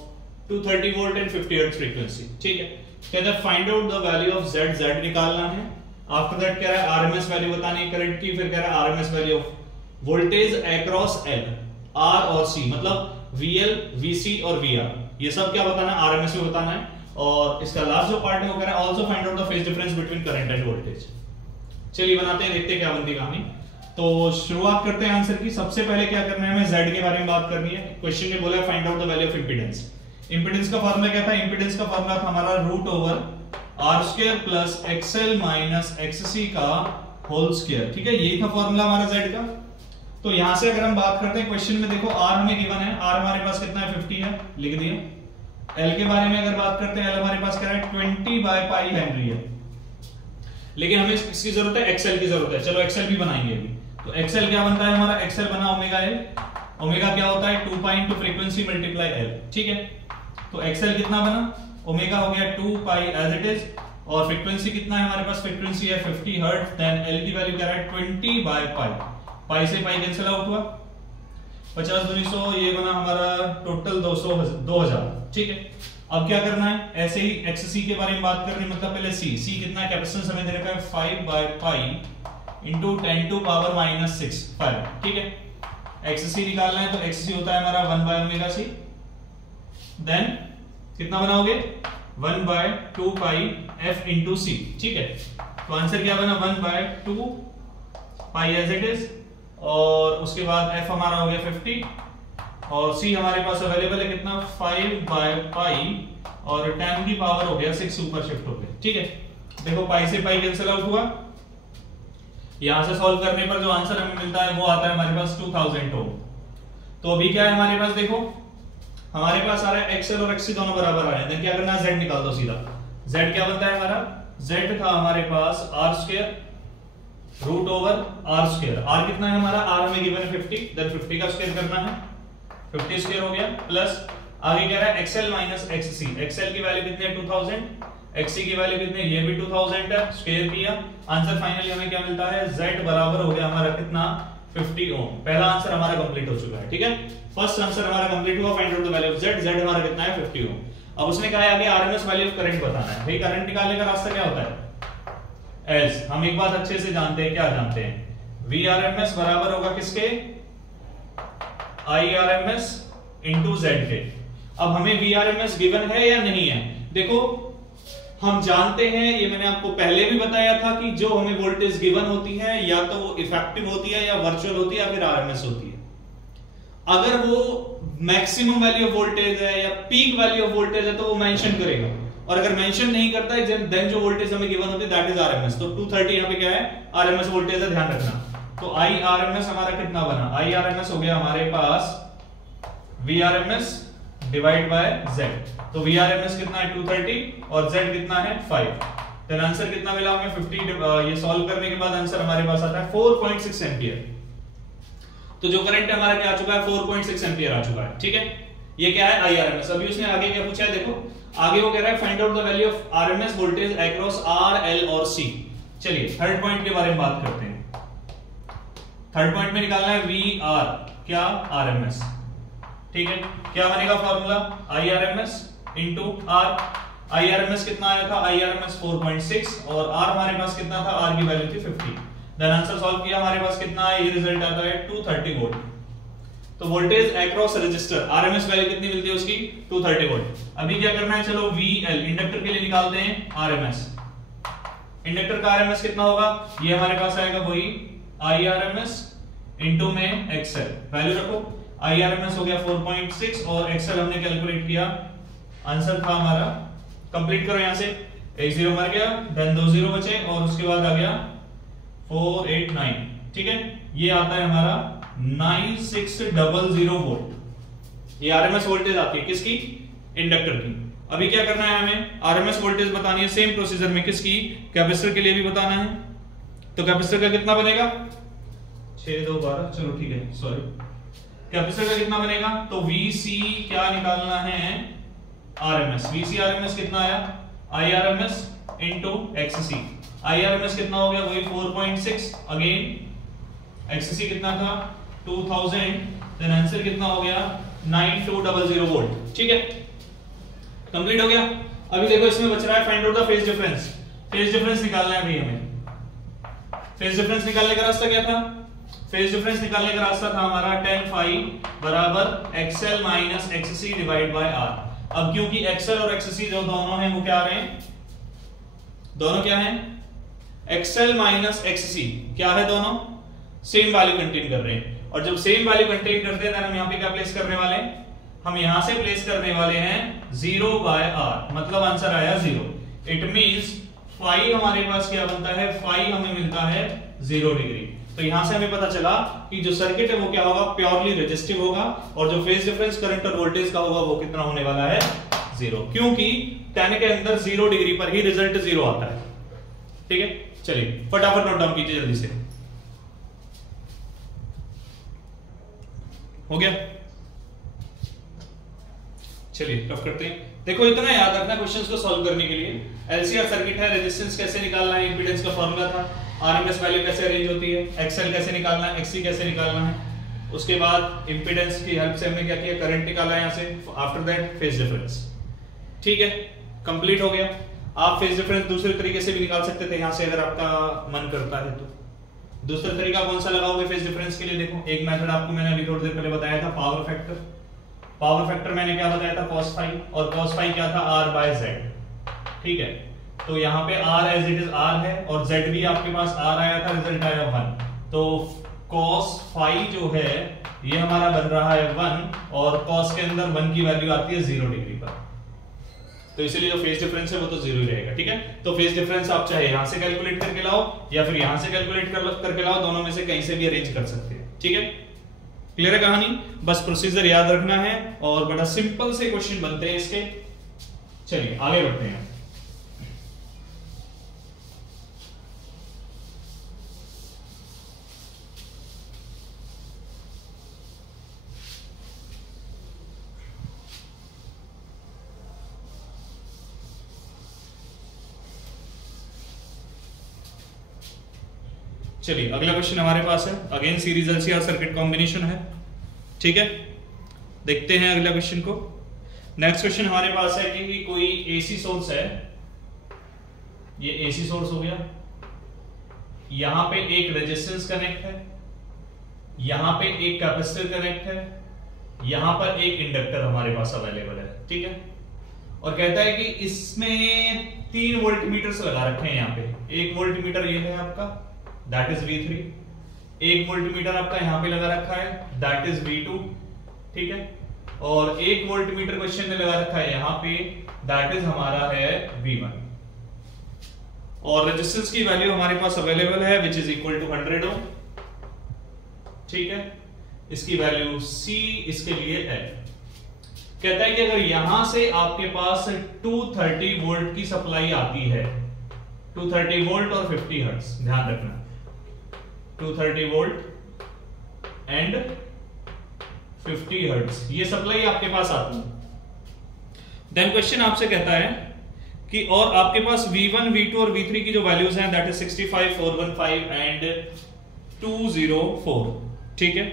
230 volt and 50 hertz frequency। ठीक है, कहता है find out the value of Z निकालना है। After that कह रहा है RMS value बतानी है करंट की, फिर कह रहा है RMS value of voltage across L, R और C, मतलब VL, VC और VR, ये सब क्या बताना है, RMS में बताना है। और इसका लास्ट जो पार्ट है वो कह रहा है also find out the phase difference between current end voltage. चलिए बनाते हैं, देखते हैं क्या बनती कहानी। तो शुरुआत करते हैं आंसर की। सबसे पहले क्या करना है, हमें Z के बारे में बात करनी है। क्वेश्चन में बोला है find out the value of impedance. Impedance का फार्मूला क्या था, इंपेडेंस का फार्मूला था हमारा root over R square plus XL minus XC का होल स्क्वायर। ठीक है, यही था फार्मूला हमारा Z का। तो यहां से अगर हम बात करते हैं क्वेश्चन में, देखो R हमें गिवन है, R हमारे पास कितना है 50 है, लिख दिया। L के बारे में अगर बात करते हैं, L हमारे पास क्या है 20 बाय पाई हेनरी है, लेकिन हमें किसकी जरूरत है, XL की जरूरत है। चलो XL भी बनाएंगे अभी। तो एक्सएल क्या बनता है हमारा, एक्सएल बना ओमेगा एल। ओमेगा क्या होता है 2 pi into frequency multiply L, ठीक है। तो एक्सएल कितना बना, ओमेगा हो गया 2 पाई एज इट इज, और फ्रीक्वेंसी कितना है हमारे पास, फ्रीक्वेंसी है 50 हर्ट्ज। देन एल की वैल्यू क्या है 20 बाय पाई, पाई से पाई कैंसिल आउट हुआ, 50 दूनी 100, ये बना हमारा टोटल 2000, ठीक है। अब क्या करना है, ऐसे ही एक्ससी के बारे में बात करनी, मतलब पहले सी कितना है, कैपेसिटेंस हमें दे रखा है 5 by pi into 10 to power -6 5, ठीक है। एक्ससी निकालना है तो एक्ससी होता है हमारा 1 बाय ओमेगा सी। देन कितना बनाओगे 1 by 2 pi F into C, ठीक है। तो आंसर क्या बना 1 by 2 pi as it is, और उसके बाद एफ हमारा हो गया 50, और सी हमारे पास अवेलेबल है कितना 5 बाय पाई, और 10 की पावर हो गया 6 ऊपर शिफ्ट हो गया, ठीक है। देखो पाई से पाई कैंसिल आउट हुआ, यहां से सॉल्व करने पर जो आंसर हमें मिलता है वो आता है हमारे पास 2000 ओम। तो अभी क्या है हमारे पास, देखो हमारे पास आ रहा है एक्सएल और एक्ससी दोनों बराबर आ रहे हैं। देन क्या करना है, जेड निकाल दो सीधा। जेड क्या बनता है हमारा, जेड था हमारे पास R square root over R square. R कितना है हमारा, आर हमें गिवन है 50, देन 50 का स्क्वायर करना है, 50 स्क्वायर हो गया, प्लस आगे कह रहा है एक्सएल माइनस एक्ससी। एक्सएल की वैल्यू कितनी है 2000, एक्ससी की वैल्यू कितनी है, ये भी 2000 है, स्क्वायर किया, आंसर फाइनली हमें क्या मिलता है, z बराबर हो गया हमारा कितना 50 ओम। पहला आंसर हमारा कंप्लीट हो चुका है, ठीक है। फर्स्ट आंसर हमारा कंप्लीट हुआ, find out the value of z। z हमारा कितना है 50 ओम। अब उसने कहा है आगे आरएमएस वैल्यू ऑफ करंट बताना है। भाई करंट निकालने का रास्ता क्या होता है, एज हम एक बात अच्छे से जानते हैं, क्या जानते हैं, Vrms बराबर होगा किसके, Irms इंटू z के। अब हमें Vrms गिवन है या नहीं है, देखो हम जानते हैं, ये मैंने आपको पहले भी बताया था कि जो हमें वोल्टेज गिवन होती है या तो वो इफेक्टिव होती है या वर्चुअल होती है या फिर आरएमएस होती है। अगर वो मैक्सिमम वैल्यू ऑफ वोल्टेज है या पीक वैल्यू ऑफ वोल्टेज है तो वो मेंशन करेगा, और अगर मेंशन नहीं करता है देन जो वोल्टेज हमें गिवन होती है दैट इज आरएमएस। तो 230 यहां पे क्या है, आरएमएस वोल्टेज है, ध्यान रखना। तो आई आरएमएस हमारा कितना बना, आई आरएमएस हो गया हमारे पास Vrms डिवाइड बाय z। तो Vrms कितना है 230 और z कितना है 5। देन आंसर कितना मिला हमें 50। ये सॉल्व करने के बाद आंसर हमारे पास आता है 4.6 एंपियर। तो जो करंट हमारा क्या आ चुका है 4.6 एंपियर आ चुका है, ठीक है। ये क्या है Irms। अभी उसने आगे क्या पूछा है, देखो आगे वो कह रहा है find out the value of RMS voltage across R, L और सी। चलिए थर्ड पॉइंट के बारे में बात करते हैं। थर्ड पॉइंट में निकालना है वी आर क्या आरएमएस, ठीक है। क्या बनेगा formula, Irms into R. Irms कितना आया था, Irms 4.6, और R हमारे पास कितना था, R की वैल्यू थी 50। देन आंसर सॉल्व किया, हमारे पास कितना है, ये रिजल्ट आता है 230 वोल्ट। तो voltage across resistor RMS value कितनी मिलती है उसकी 230 वोल्ट। अभी क्या करना है, चलो VL इंडक्टर के लिए निकालते हैं आरएमएस। इंडक्टर का आरएमएस कितना होगा, ये हमारे पास आएगा वही Irms इंटू में एक्सएल। वैल्यू रखो, Irms हो गया 4.6 और एक्सएल हमने कैलकुलेट किया, आंसर था हमारा, कंप्लीट करो यहां से, एक जीरो मर गया, देन 2 जीरो बचे और उसके बाद आ गया 489, ठीक है। ये आता है हमारा 9600 वोल्ट। ये आरएमएस वोल्टेज आती है किसकी, इंडक्टर की। अभी क्या करना है, हमें आरएमएस वोल्टेज बतानी है सेम प्रोसीजर में, किसकी, कैपेसिटर के लिए भी बताना है। तो कैपेसिटर का कितना बनेगा 6 2 12, चलो ठीक है, सॉरी, कैपेसिटर का कितना बनेगा, तो Vc क्या निकालना है, आरएमएस। Vc आरएमएस कितना आया, Irms इंटू XC। Irms कितना हो गया, वही 4.6, अगेन XC कितना था 2000, देन आंसर कितना हो गया 9200 वोल्ट, ठीक है। कंप्लीट हो गया। अभी देखो इसमें बच रहा है find out the phase difference. Phase difference निकालना है भाई हमें। फेज डिफरेंस निकालने का रास्ता क्या था, फेज डिफरेंस निकालने का रास्ता था हमारा tan phi बराबर XL minus XC divide by R। अब क्योंकि XL और XC जो दोनों हैं वो क्या आ रहे हैं, दोनों क्या हैं, XL माइनस XC क्या है, दोनों सेम वैल्यू कंटेन कर रहे हैं। और जब सेम वैल्यू कंटेन करते हैं तो हम यहाँ पे क्या प्लेस करने वाले हैं, हम यहां से प्लेस करने वाले हैं 0 बाय R, मतलब आंसर आया 0। इट मींस फाई हमारे पास क्या बनता है, फाई हमें मिलता है 0 डिग्री। तो यहां से हमें पता चला कि जो सर्किट है वो क्या होगा, प्योरली रेजिस्टिव होगा, और जो फेज डिफरेंस करंट और वोल्टेज का होगा वो कितना होने वाला है 0, क्योंकि tan के अंदर 0 डिग्री पर ही रिजल्ट 0 आता है, ठीक है। चलिए फटाफट नोट डाउन कीजिए जल्दी से। हो गया। चलिए रफ करते हैं। देखो इतना याद रखना क्वेश्चंस को सॉल्व करने के लिए, एलसीआर सर्किट है, रेजिस्टेंस कैसे निकालना है, इंपीडेंस का फॉर्मूला था, आरएमएस वैल्यू कैसे अरेंज होती है, एक्सएल कैसे निकालना है, एक्ससी कैसे निकालना है, उसके बाद इंपीडेंस की हेल्प से हमने क्या किया, करंट निकाला यहां से, आफ्टर दैट फेज डिफरेंस। ठीक है, कंप्लीट हो गया। आप फेज डिफरेंस दूसरे तरीके से भी निकाल सकते थे यहां से, अगर आपका मन करता है तो। दूसरा तरीका कौन सा लगाओगे फेज डिफरेंस के लिए? देखो एक मेथड आपको मैंने अभी थोड़ी देर पहले बताया था, पावर फैक्टर। पावर फैक्टर मैंने क्या बताया था, cos फाई, और cos फाई क्या था, r बाय z। ठीक है, तो यहाँ पे r as it is r है, और z भी आपके पास r आया था, रिजल्ट आया 1, तो cos फाई जो है ये हमारा बन रहा है 1, और cos के अंदर 1 की वैल्यू आती है 0 डिग्री पर, तो इसलिए जो फेज डिफरेंस है वो तो 0 ही रहेगा। ठीक है, तो फेज डिफरेंस आप चाहे यहां से कैलकुलेट करके लाओ या फिर यहां से कैलकुलेट करके लाओ, दोनों में से कहीं से भी अरेंज कर सकते हैं। ठीक है, क्लियर है कहानी? बस प्रोसीजर याद रखना है और बड़ा सिंपल से क्वेश्चन बनते हैं इसके। चलिए आगे बढ़ते हैं। चलिए अगला क्वेश्चन हमारे पास है, again series LCR circuit combination है। ठीक है, देखते हैं अगला क्वेश्चन को। नेक्स्ट क्वेश्चन हमारे पास है कि कोई एसी सोर्स है, ये एसी सोर्स हो गया, यहां पे एक रेजिस्टेंस कनेक्ट है, यहां पे एक कैपेसिटर कनेक्ट है, यहां पर एक इंडक्टर हमारे पास अवेलेबल है। ठीक है, और कहता है कि इसमें 3 वोल्ट मीटर्स लगा रखे हैं। यहां पे एक वोल्ट मीटर ये है आपका, दैट इज V3, एक वोल्ट मीटर आपका यहां पे लगा रखा है, दैट इज V2। ठीक है, और एक वोल्ट मीटर क्वेश्चन में लगा रखा है यहां पे, दैट इज हमारा है V1, और रेजिस्टेंस की वैल्यू हमारे पास अवेलेबल है विच इज इक्वल टू 100 ओम। ठीक है, इसकी वैल्यू C, इसके लिए L। कहता है कि अगर यहां से आपके पास 230 वोल्ट की सप्लाई आती है, 230 वोल्ट और 50 हर्ट्ज, ध्यान रखना 230 वोल्ट एंड 50 हर्ट्ज, ये सप्लाई आपके पास आती है। देन क्वेश्चन आपसे कहता है कि और आपके पास V1, V2 और V3 की जो वैल्यूज हैं दैट इज 65, 415 एंड 204। ठीक है,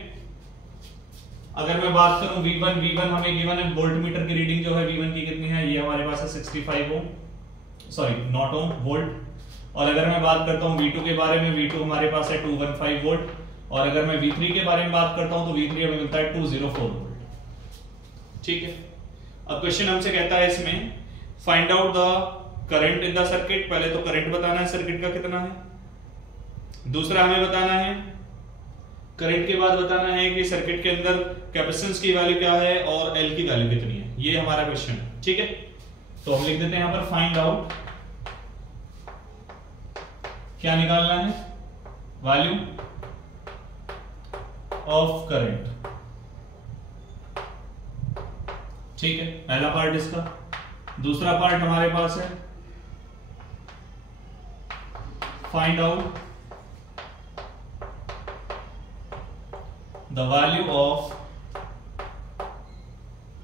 अगर मैं बात करूं V1 हमें गिवन है, वोल्ट मीटर की रीडिंग जो है V1 की कितनी है, ये हमारे पास है 65 ओम, सॉरी नॉट ओम, वोल्ट। और अगर मैं बात करता हूं V2 के बारे में, V2 हमारे पास है 215 वोल्ट, और अगर मैं V3 के बारे में बात करता हूं तो V3 हमें मिलता है 204 वोल्ट। ठीक है, अब क्वेश्चन हमसे कहता है इसमें find out the current in the circuit. पहले तो करंट बताना है सर्किट का कितना है, दूसरा हमें बताना है, करंट के बाद बताना है कि सर्किट के अंदर कैपेसिटेंस की वैल्यू क्या है और एल की वैल्यू कितनी है। ये हमारा क्वेश्चन है। ठीक है, तो हम लिख देते हैं यहां पर फाइंड आउट, क्या निकालना है, वैल्यू ऑफ करंट। ठीक है, पहला पार्ट इसका। दूसरा पार्ट हमारे पास है find out the value of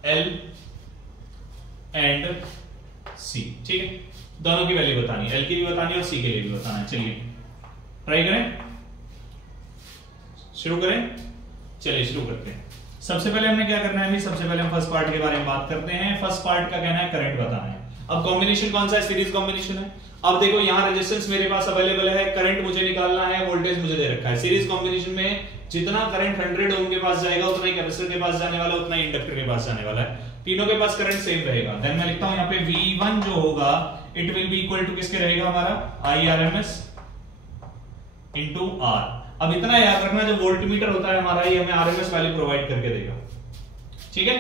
L and C. ठीक है, दोनों की वैल्यू बतानी है, एल की भी बतानी है और सी के लिए भी बताना है। चलिए ट्राई करें, शुरू करें। चलिए शुरू करते हैं। सबसे पहले हमने क्या करना है, सबसे पहले हम फर्स्ट पार्ट के बारे में बात करते हैं। फर्स्ट पार्ट का कहना है करंट बताना है। अब कॉम्बिनेशन कौन सा है, सीरीज कॉम्बिनेशन है। अब देखो यहां रेजिस्टेंस मेरे पास अवेलेबल है, करंट मुझे निकालना है, वोल्टेज मुझे दे रखा है। सीरीज कॉम्बिनेशन में जितना करंट 100 ओम के पास जाएगा उतना ही कैपेसिटर के पास जाने वाला, उतना ही इंडक्टर के पास जाने वाला है। तीनों के पास करंट सेम रहेगा। देन मैं लिखता हूं यहां पे V1 जो होगा it will be equal to किसके रहेगा, हमारा IRMS इनटू R। अब इतना याद रखना, जो वोल्टमीटर होता है हमारा, ये हमें RMS वैल्यू प्रोवाइड करके देगा। ठीक है,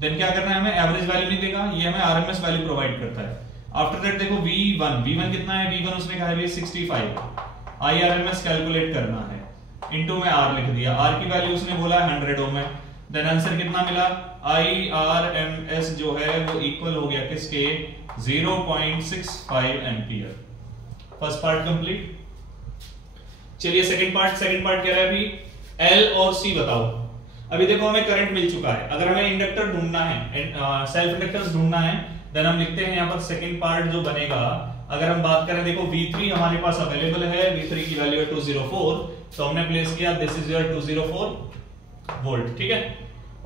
देन क्या करना है, हमें एवरेज वैल्यू नहीं देगा, ये हमें RMS वैल्यू प्रोवाइड करता है। आफ्टर दैट देखो V1 कितना है, V1 उसने कहा है 65, IRMS कैलकुलेट करना है, इनटू में R लिख दिया, R की वैल्यू उसने बोला है 100 ओम है। देन आंसर कितना मिला, IRMS जो है वो इक्वल हो गया किसके, 0.65 एम्पियर। First part complete. चलिए सेकंड पार्ट कह रहा है भी L और C बताओ। अभी देखो हमें करंट मिल चुका है, अगर हमें इंडक्टर ढूंढना है, सेल्फ इंडक्टेंस ढूंढना है, देन हम लिखते हैं यहाँ पर सेकंड पार्ट जो बनेगा, अगर हम बात करें देखो V3 हमारे पास अवेलेबल है, V3 की वैल्यू है 204, तो हमने प्लेस किया दिस इज योर 204 वोल्ट, ठीक है।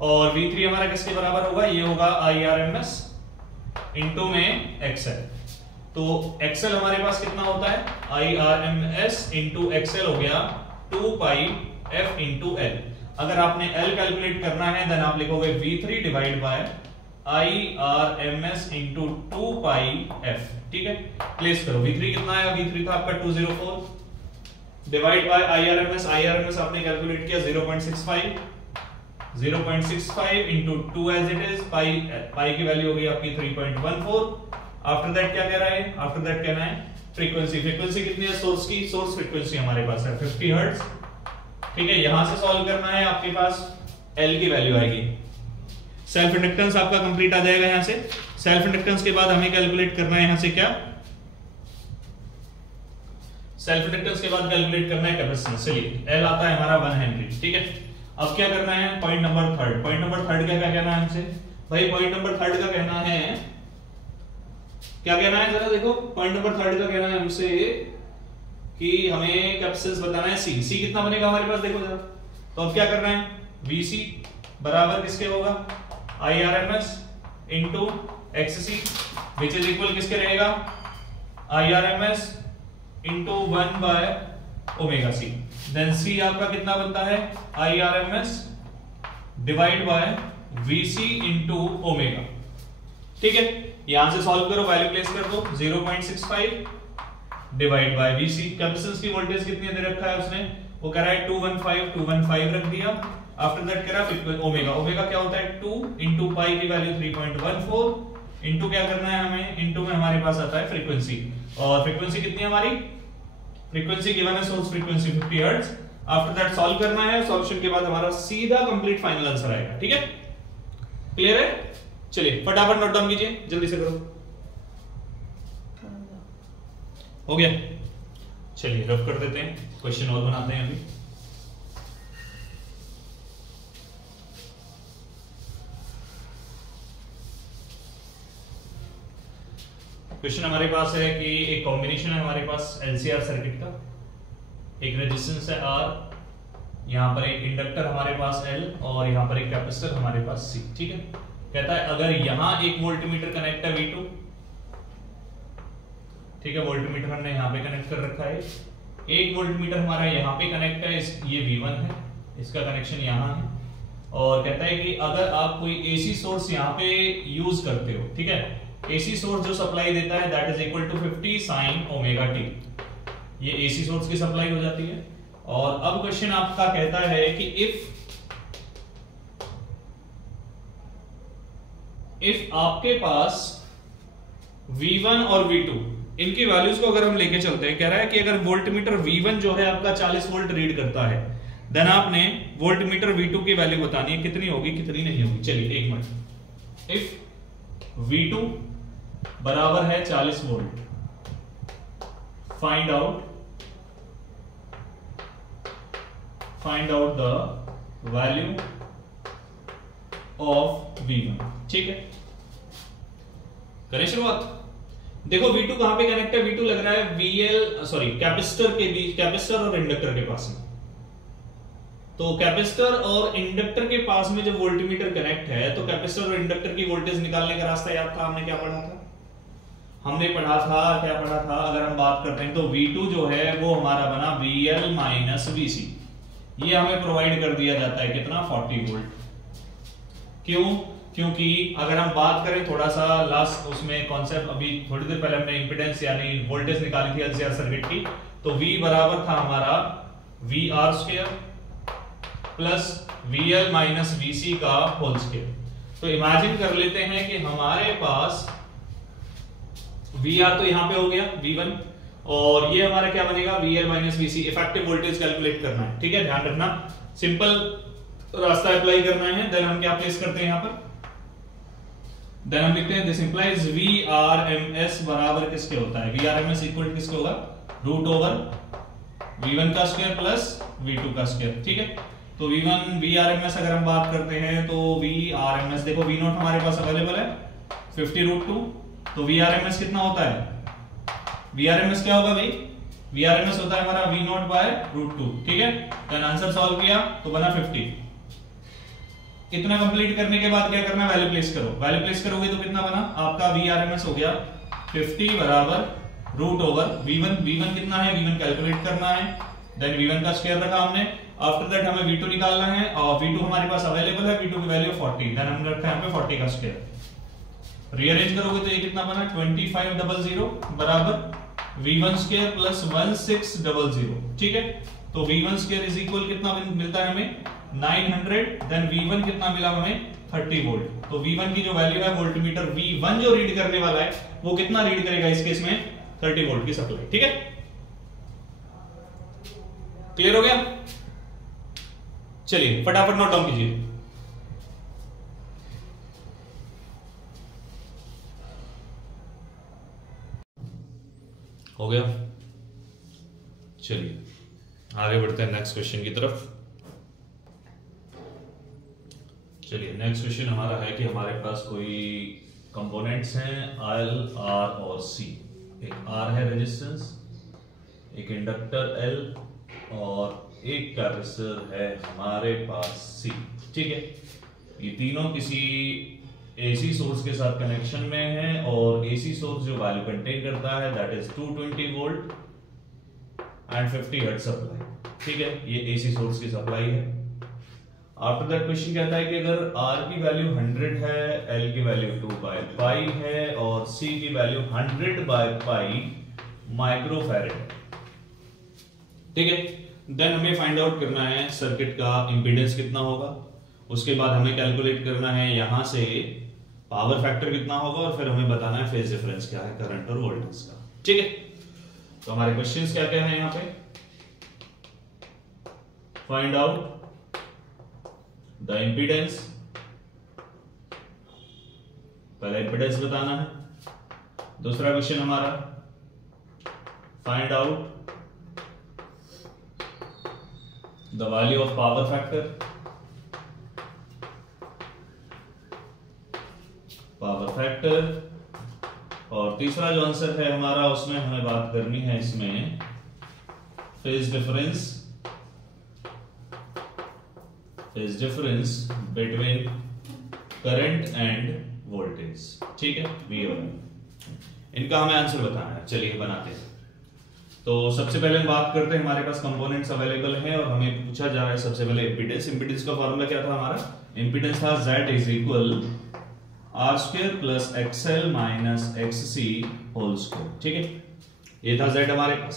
और V3 हमारा किसके बराबर होगा, ये होगा IRMS इनटू में XL। तो XL हमारे पास कितना होता है, IRMS इनटू XL हो गया 2 पाई F इनटू L। अगर आपने L कैलकुलेट करना है देन आप लिखोगे V3 divide by IRMS into 2 pi F, ठीक है। प्लेस करो, V3 कितना आया, V3 था आपका 204 डिवाइड बाय IRMS आपने कैलकुलेट किया 0.65 इनटू 2 एज इट इज, पाई की वैल्यू हो गई आपकी 3.14। आफ्टर दैट क्या कह रहा है, आफ्टर दैट कहना है फ्रीक्वेंसी, फ्रीक्वेंसी कितनी है सोर्स की, सोर्स फ्रीक्वेंसी हमारे पास है 50 हर्ट्ज, ठीक है। यहां से सॉल्व करना है, आपके पास L की वैल्यू आएगी, सेल्फ इंडक्टेंस आपका कंप्लीट आ जाएगा। यहां से सेल्फ इंडक्टेंस के बाद हमें कैलकुलेट करना है यहां से क्या, सेल्फ इंडक्टेंस के बाद कैलकुलेट करना है कैपेसिटेंस। चलिए L आता है हमारा 1 हेनरी, ठीक है। अब क्या करना है, point number third, point number third क्या कहना है हमसे भाई, पॉइंट नंबर थर्ड का कहना है, क्या कहना है जरा देखो, पॉइंट नंबर थर्ड का कहना है हमसे कि हमें कैपेसिटेंस बताना है C कितना बनेगा हमारे पास, देखो जरा। तो अब क्या करना है, VC बराबर किसके होगा, IRMS into XC which is equal किसके रहेगा, IRMS into 1 by omega C। Then C आपका कितना बनता है, IRMS divide by VC into omega, ठीक है। यहां से सॉल्व करो, वैल्यू प्लेस कर दो, 0.65 डिवाइड बाय VC। कैपेसिटेंस की वोल्टेज कितनी दे रखा है उसने, वो कह रहा है 215 रख दिया। आफ्टर दैट कह रहा है ओमेगा, ओमेगा क्या होता है 2 इनटू पाई की वैल्यू 3.14 इनटू क्या करना है हमें, इनटू में हमारे पास आता है फ्रीक्वेंसी, और फ्रीक्वेंसी कितनी है हमारी, फ्रीक्वेंसी गिवन है source frequency 50 hertz. After that solve करना है, सॉल्यूशन के बाद हमारा सीधा कंप्लीट फाइनल आंसर आएगा, ठीक है। क्लियर है, चलिए फटाफट नोट डाउन कीजिए, जल्दी से करो, हो गया। चलिए रफ कर देते हैं, क्वेश्चन और बनाते हैं अभी। क्वेश्चन हमारे पास है कि एक कॉम्बिनेशन है हमारे पास LCR सर्किट का, एक रेजिस्टेंस है R, यहां पर एक इंडक्टर हमारे पास L और यहां पर एक कैपेसिटर हमारे पास C, ठीक है। कहता है अगर यहां एक वोल्टमीटर कनेक्ट है V2, ठीक है, वोल्टमीटर हमने यहां पे कनेक्ट कर रखा है, एक वोल्टमीटर हमारा यहां पे कनेक्ट है, ये V1 है, इसका कनेक्शन यहां है। और कहता है कि अगर आप कोई AC सोर्स यहां पे यूज करते हो, ठीक है, AC सोर्स जो सप्लाई देता है that is equal to 50 sin omega t, ये AC सोर्स की सप्लाई हो जाती है। और अब क्वेश्चन आपका कहता है कि इफ आपके पास V1 और V2 इनकी वैल्यूज को अगर हम लेके चलते हैं, कह रहा है कि अगर वोल्टमीटर V1 जो है आपका 40 वोल्ट रीड करता है, देन आपने वोल्टमीटर V2 की वैल्यू बतानी है कितनी होगी कितनी नहीं होगी। चलिए एक मिनट, इफ V2 बराबर है 40 volt, find out the value of V1, ठीक है। करें शुरुआत, देखो V2 कहां पे कनेक्ट है, V2 लग रहा है कैपेसिटर के बीच, कैपेसिटर और इंडक्टर के पास में। तो कैपेसिटर और इंडक्टर के पास में जब वोल्टमीटर कनेक्ट है तो कैपेसिटर और इंडक्टर की वोल्टेज निकालने का रास्ता याद था, हमने क्या पढ़ा था, क्या पढ़ा था, अगर हम बात करते हैं तो V2 जो है वो हमारा बना VL माइनस VC, ये हमें प्रोवाइड कर दिया जाता है कितना 40 वोल्ट। क्यों, क्योंकि अगर हम बात करें थोड़ा सा लास्ट उसमें कॉन्सेप्ट, अभी थोड़ी देर पहले हमने इंपेडेंस यानी वोल्टेज निकाली थी LCR सर्किट की, तो V बराबर था हमारा VR square plus VL minus VC का होल स्क्वायर। तो इमेजिन कर लेते हैं कि हमारे पास VR तो यहां पे हो गया V1, और ये हमारा क्या बनेगा VL minus VC, effective voltage calculate करना है, ठीक है, ध्यान रखना, सिंपल रास्ता अप्लाई करना है। देन हम क्या प्लेस करते हैं यहां पर, देन हम लिखते हैं दिस इंप्लाइज VRMS बराबर किसके होता है, VRMS इक्वल किसके होगा, रूट ओवर V1 का स्क्वायर प्लस V2 का स्क्वायर, ठीक है। तो V1 VRMS अगर हम बात करते हैं तो VRMS देखो V नॉट हमारे पास अवेलेबल है 50√2, तो VRMS कितना होता है? VRMS क्या होगा भाई? VRMS होता है हमारा V नॉट बाय √2, ठीक है। तो आंसर सॉल्व किया तो बना 50। इतना कंप्लीट करने के बाद क्या करना है? वैल्यू प्लेस करो। वैल्यू प्लेस करोगे तो कितना बना आपका? VRMS हो गया 50 बराबर रूट ओवर V1 कितना है? V1 कैलकुलेट करना है, देन V1 का स्क्वायर रखा हमने। आफ्टर दैट हमें V2 निकालना है और V2 हमारे पास अवेलेबल है, V2 की वैल्यू 40, देन हमने रखा है यहाँ पे 40 का स्क्वायर। रीअरेंज करोगे तो ये कितना बना? 2500 बराबर V1 स्क्वायर प्लस 1600, ठीक है। तो V1 स्क्वायर इज इक्वल कितना मिलता है हमें? 900, देन V1 कितना मिला हमें? 30 वोल्ट। तो V1 की जो वैल्यू है वोल्टमीटर V1 जो रीड करने वाला है वो कितना रीड करेगा इस केस में? 30 वोल्ट की सप्लाई, ठीक है। क्लियर हो गया? चलिए फटाफट नोट डाउन कीजिए। हो गया? चलिए आगे बढ़ते हैं नेक्स्ट क्वेश्चन की तरफ। चलिए नेक्स्ट क्वेश्चन हमारा है कि हमारे पास कोई कंपोनेंट्स हैं L, R और C। एक R है रेजिस्टेंस, एक इंडक्टर L और एक कैपेसिटर है हमारे पास C, ठीक है। ये तीनों किसी AC सोर्स के साथ कनेक्शन में है और AC सोर्स जो वैल्यू कंटेन करता है that is 220 volt and 50 hertz supply, ठीक है। ये AC सोर्स की सप्लाई है। आफ्टर दैट क्वेश्चन कहता है कि अगर R की वैल्यू 100 है, L की वैल्यू 2/π है और C की वैल्यू 100/π माइक्रोफैरड है, ठीक है। देन हमें फाइंड आउट करना है सर्किट का इंपीडेंस कितना होगा, उसके बाद हमें कैलकुलेट करना है यहां से पावर फैक्टर कितना होगा और फिर हमें बताना है फेज डिफरेंस क्या है करंट और वोल्टेज का, ठीक है। तो हमारे क्वेश्चंस क्या क्या है यहां पे? फाइंड आउट द इंपीडेंस, पहले इंपीडेंस बताना है। दूसरा क्वेश्चन हमारा find out the value of power factor, और तीसरा जो आंसर है हमारा उसमें हमें बात करनी है इसमें phase difference between current end voltage, ठीक है। इनका हमें आंसर बताना है। चलिए बनाते हैं। तो सबसे पहले हम बात करते हैं, हमारे पास कंपोनेंट्स अवेलेबल हैं और हमें पूछा जा रहा है सबसे पहले इंपीडेंस का फार्मूला क्या था हमारा? इंपीडेंस था Z is equal R² plus XL minus XC whole square, ठीक है। ये था Z हमारे पास।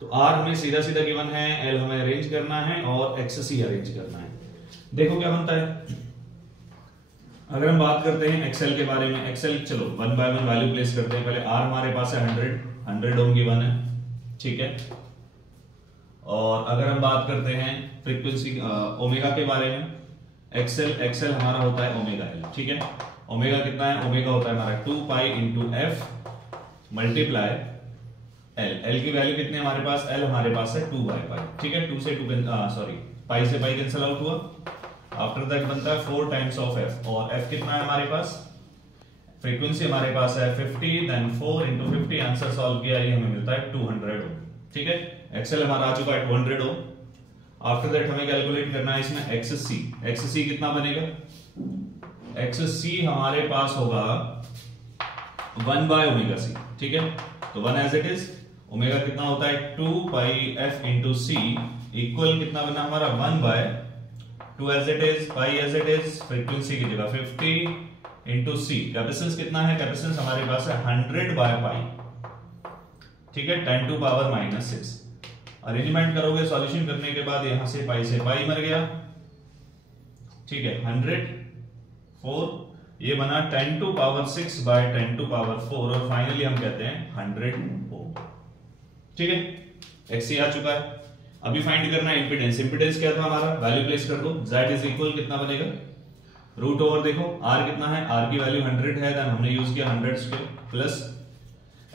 तो R हमें सीधा सीधा गिवन है, L हमें अरेंज करना है और XC अरेंज करना है। देखो क्या बनता है। अगर हम बात करते हैं XL के बारे में, XL चलो 1 बाय 1 वैल्यू प्लेस करते हैं। पहले R हमारे पास है 100 ओम गिवन है, ठीक है। और अगर हम बात करते हैं फ्रीक्वेंसी ओमेगा के बारे में, XL हमारा होता है ओमेगा L, ठीक है। ओमेगा कितना है? ओमेगा होता है हमारा 2 pi into F multiply L की वैल्यू कितनी है हमारे पास? L हमारे पास है 2/π, ठीक है। 2 से 2 पाई से पाई कैंसिल आउट हुआ। आफ्टर दैट बनता है 4 टाइम्स ऑफ f, और f कितना है हमारे पास? फ्रीक्वेंसी हमारे पास है 50, देन 4 इंटू 50, आंसर सॉल्व किया ये हमें मिलता है 200 ओम, ठीक है। XL हमारा आ चुका है 200 ओम। आफ्टर दैट हमें कैलकुलेट करना है इसमें XC कितना बनेगा? XC हमारे पास होगा 1 बाय ओमेगा C, ठीक है। तो 1 एज इट इज, ओमेगा कितना होता है 2 pi f into C equal कितना बना हमारा 1 by 2 as it is, pi as it is, frequency की जगह 50 इंटू C। कैपेसिटेंस कितना है? कैपेसिटेंस हमारे पास है 100/π, ठीक है, 10 टू पावर -6। अरेंजमेंट करोगे सॉल्यूशन करने के बाद यहां से पाई मर गया, ठीक है। 104 ये बना 10 to power 6 by 10 to power 4 और फाइनली हम कहते हैं 100 ओम, ठीक है। XC आ चुका है। अभी फाइंड करना है इंपीडेंस क्या था हमारा? वैल्यू प्लेस कर दो। Z इज इक्वल कितना बनेगा? रूट ओवर देखो R कितना है? R की वैल्यू 100 है, देन हमने यूज किया 100 स्क्वायर प्लस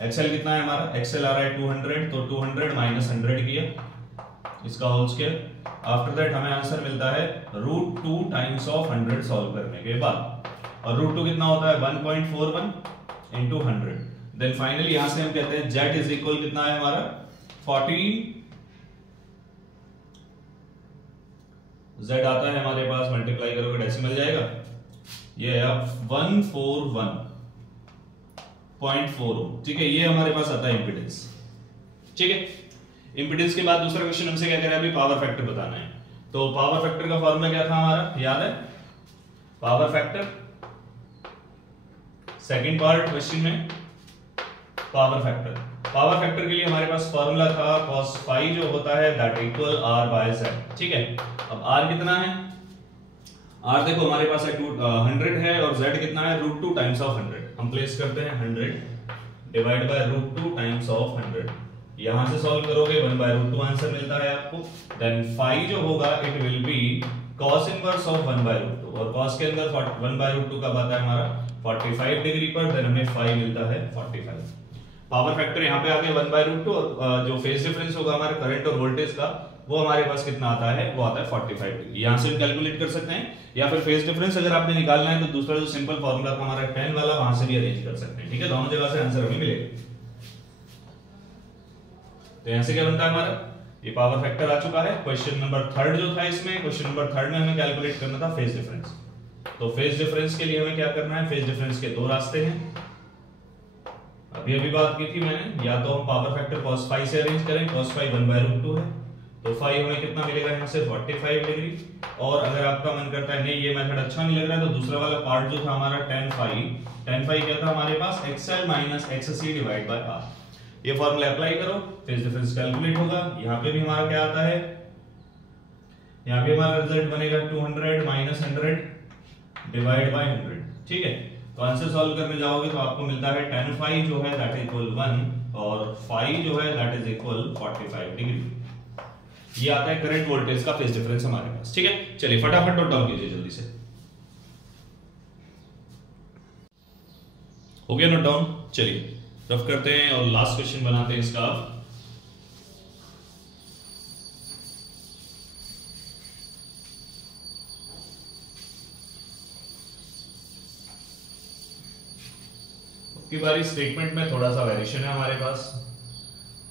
XL कितना है हमारा? XL आ रहा है 200, तो 200 माइनस 100 किया इसका होल स्क्वायर, आफ्टर दैट हमें आंसर मिलता है √2 टाइम्स ऑफ 100 सॉल्व करने के बाद, और √2 कितना होता है 1.41 इंटू 100। देन फाइनली यहां से हम कहते हैं z इज इक्वल कितना है हमारा 40, z आता है हमारे पास, मल्टीप्लाई करोगे डेसिमल जाएगा, ये है अब 141.4। ठीक है, ये हमारे पास आता है इंपीडेंस। ठीक है, इंपीडेंस के बाद दूसरा क्वेश्चन हमसे क्या कह रहा है, अभी पावर फैक्टर बताना है। तो पावर फैक्टर का फॉर्मूला क्या था हमारा, याद है? Power factor, second part question में पावर फैक्टर। पावर फैक्टर के लिए हमारे पास फॉर्मूला था cos phi जो होता है that equal r by z। ठीक है, अब r कितना है, r देखो हमारे पास है 100 है, और z कितना है √2 टाइम्स ऑफ 100। हम प्लेस करते हैं 100 डिवाइड बाय √2 टाइम्स ऑफ 100। यहां से सॉल्व करोगे 1/√2 आंसर मिलता है आपको। देन phi जो होगा it will B cos inverse of 1/√2, और cos के अंदर 1/√2 कब आता है हमारा 45 डिग्री पर, देन हमें phi मिलता है 45। पावर फैक्टर यहाँ पे आ गया 1/√2, और जो फेज डिफरेंस होगा हमारे करंट और वोल्टेज का वो हमारे पास कितना आता है, वो आता है 45 डिग्री। यहां से हम कैलकुलेट कर सकते हैं, या फिर फेज डिफरेंस अगर आपने निकालना है तो दूसरा जो सिंपल फॉर्मूला था हमारा 10 वाला, वहां से भी अरेंज कर सकते हैं। ठीक है, दोनों जगह से आंसर हमें मिलेगा। तो यहां से क्या बनता है हमारा, ये पावर फैक्टर आ चुका है। क्वेश्चन नंबर 3 जो था इसमें, क्वेश्चन नंबर 3 में हमें कैलकुलेट करना था फेज डिफरेंस। तो फेज डिफरेंस के लिए हमें क्या करना है, फेज डिफरेंस के दो रास्ते हैं, अभी बात की थी मैंने। या तो हम पावर फैक्टर cos phi से अरेंज करें, cos phi 1/√2 है, तो phi हमें कितना मिलेगा यहाँ से 45 डिग्री। और अगर आपका मन करता है नहीं ये मेथड अच्छा नहीं लग रहा है, तो दूसरा वाला पार्ट जो था हमारा tan phi क्या था हमारे पास XL minus XC divide by R। ये फॉर्मूला अप्लाई करो, फेज डिफरेंस कैलकुलेट होगा। यहाँ पे भी हमारा क्या आता है, यहाँ पे हमारा रिजल्ट बनेगा 200 माइनस 100 डिवाइड बाय 100। ठीक है, तो आंसर सॉल्व करने जाओगे तो आपको मिलता है tan phi जो है दैट इक्वल 1, और phi जो है दैट इज इक्वल 45 डिग्री। ये आता है करंट वोल्टेज का फेज डिफरेंस हमारे पास। ठीक है, चलिए फटाफट नोट डाउन कीजिए जल्दी से। हो गया नोट डाउन, चलिए रफ करते हैं और लास्ट क्वेश्चन बनाते हैं इसका। की बारी स्टेटमेंट में थोड़ा सा वेरिएशन है हमारे पास।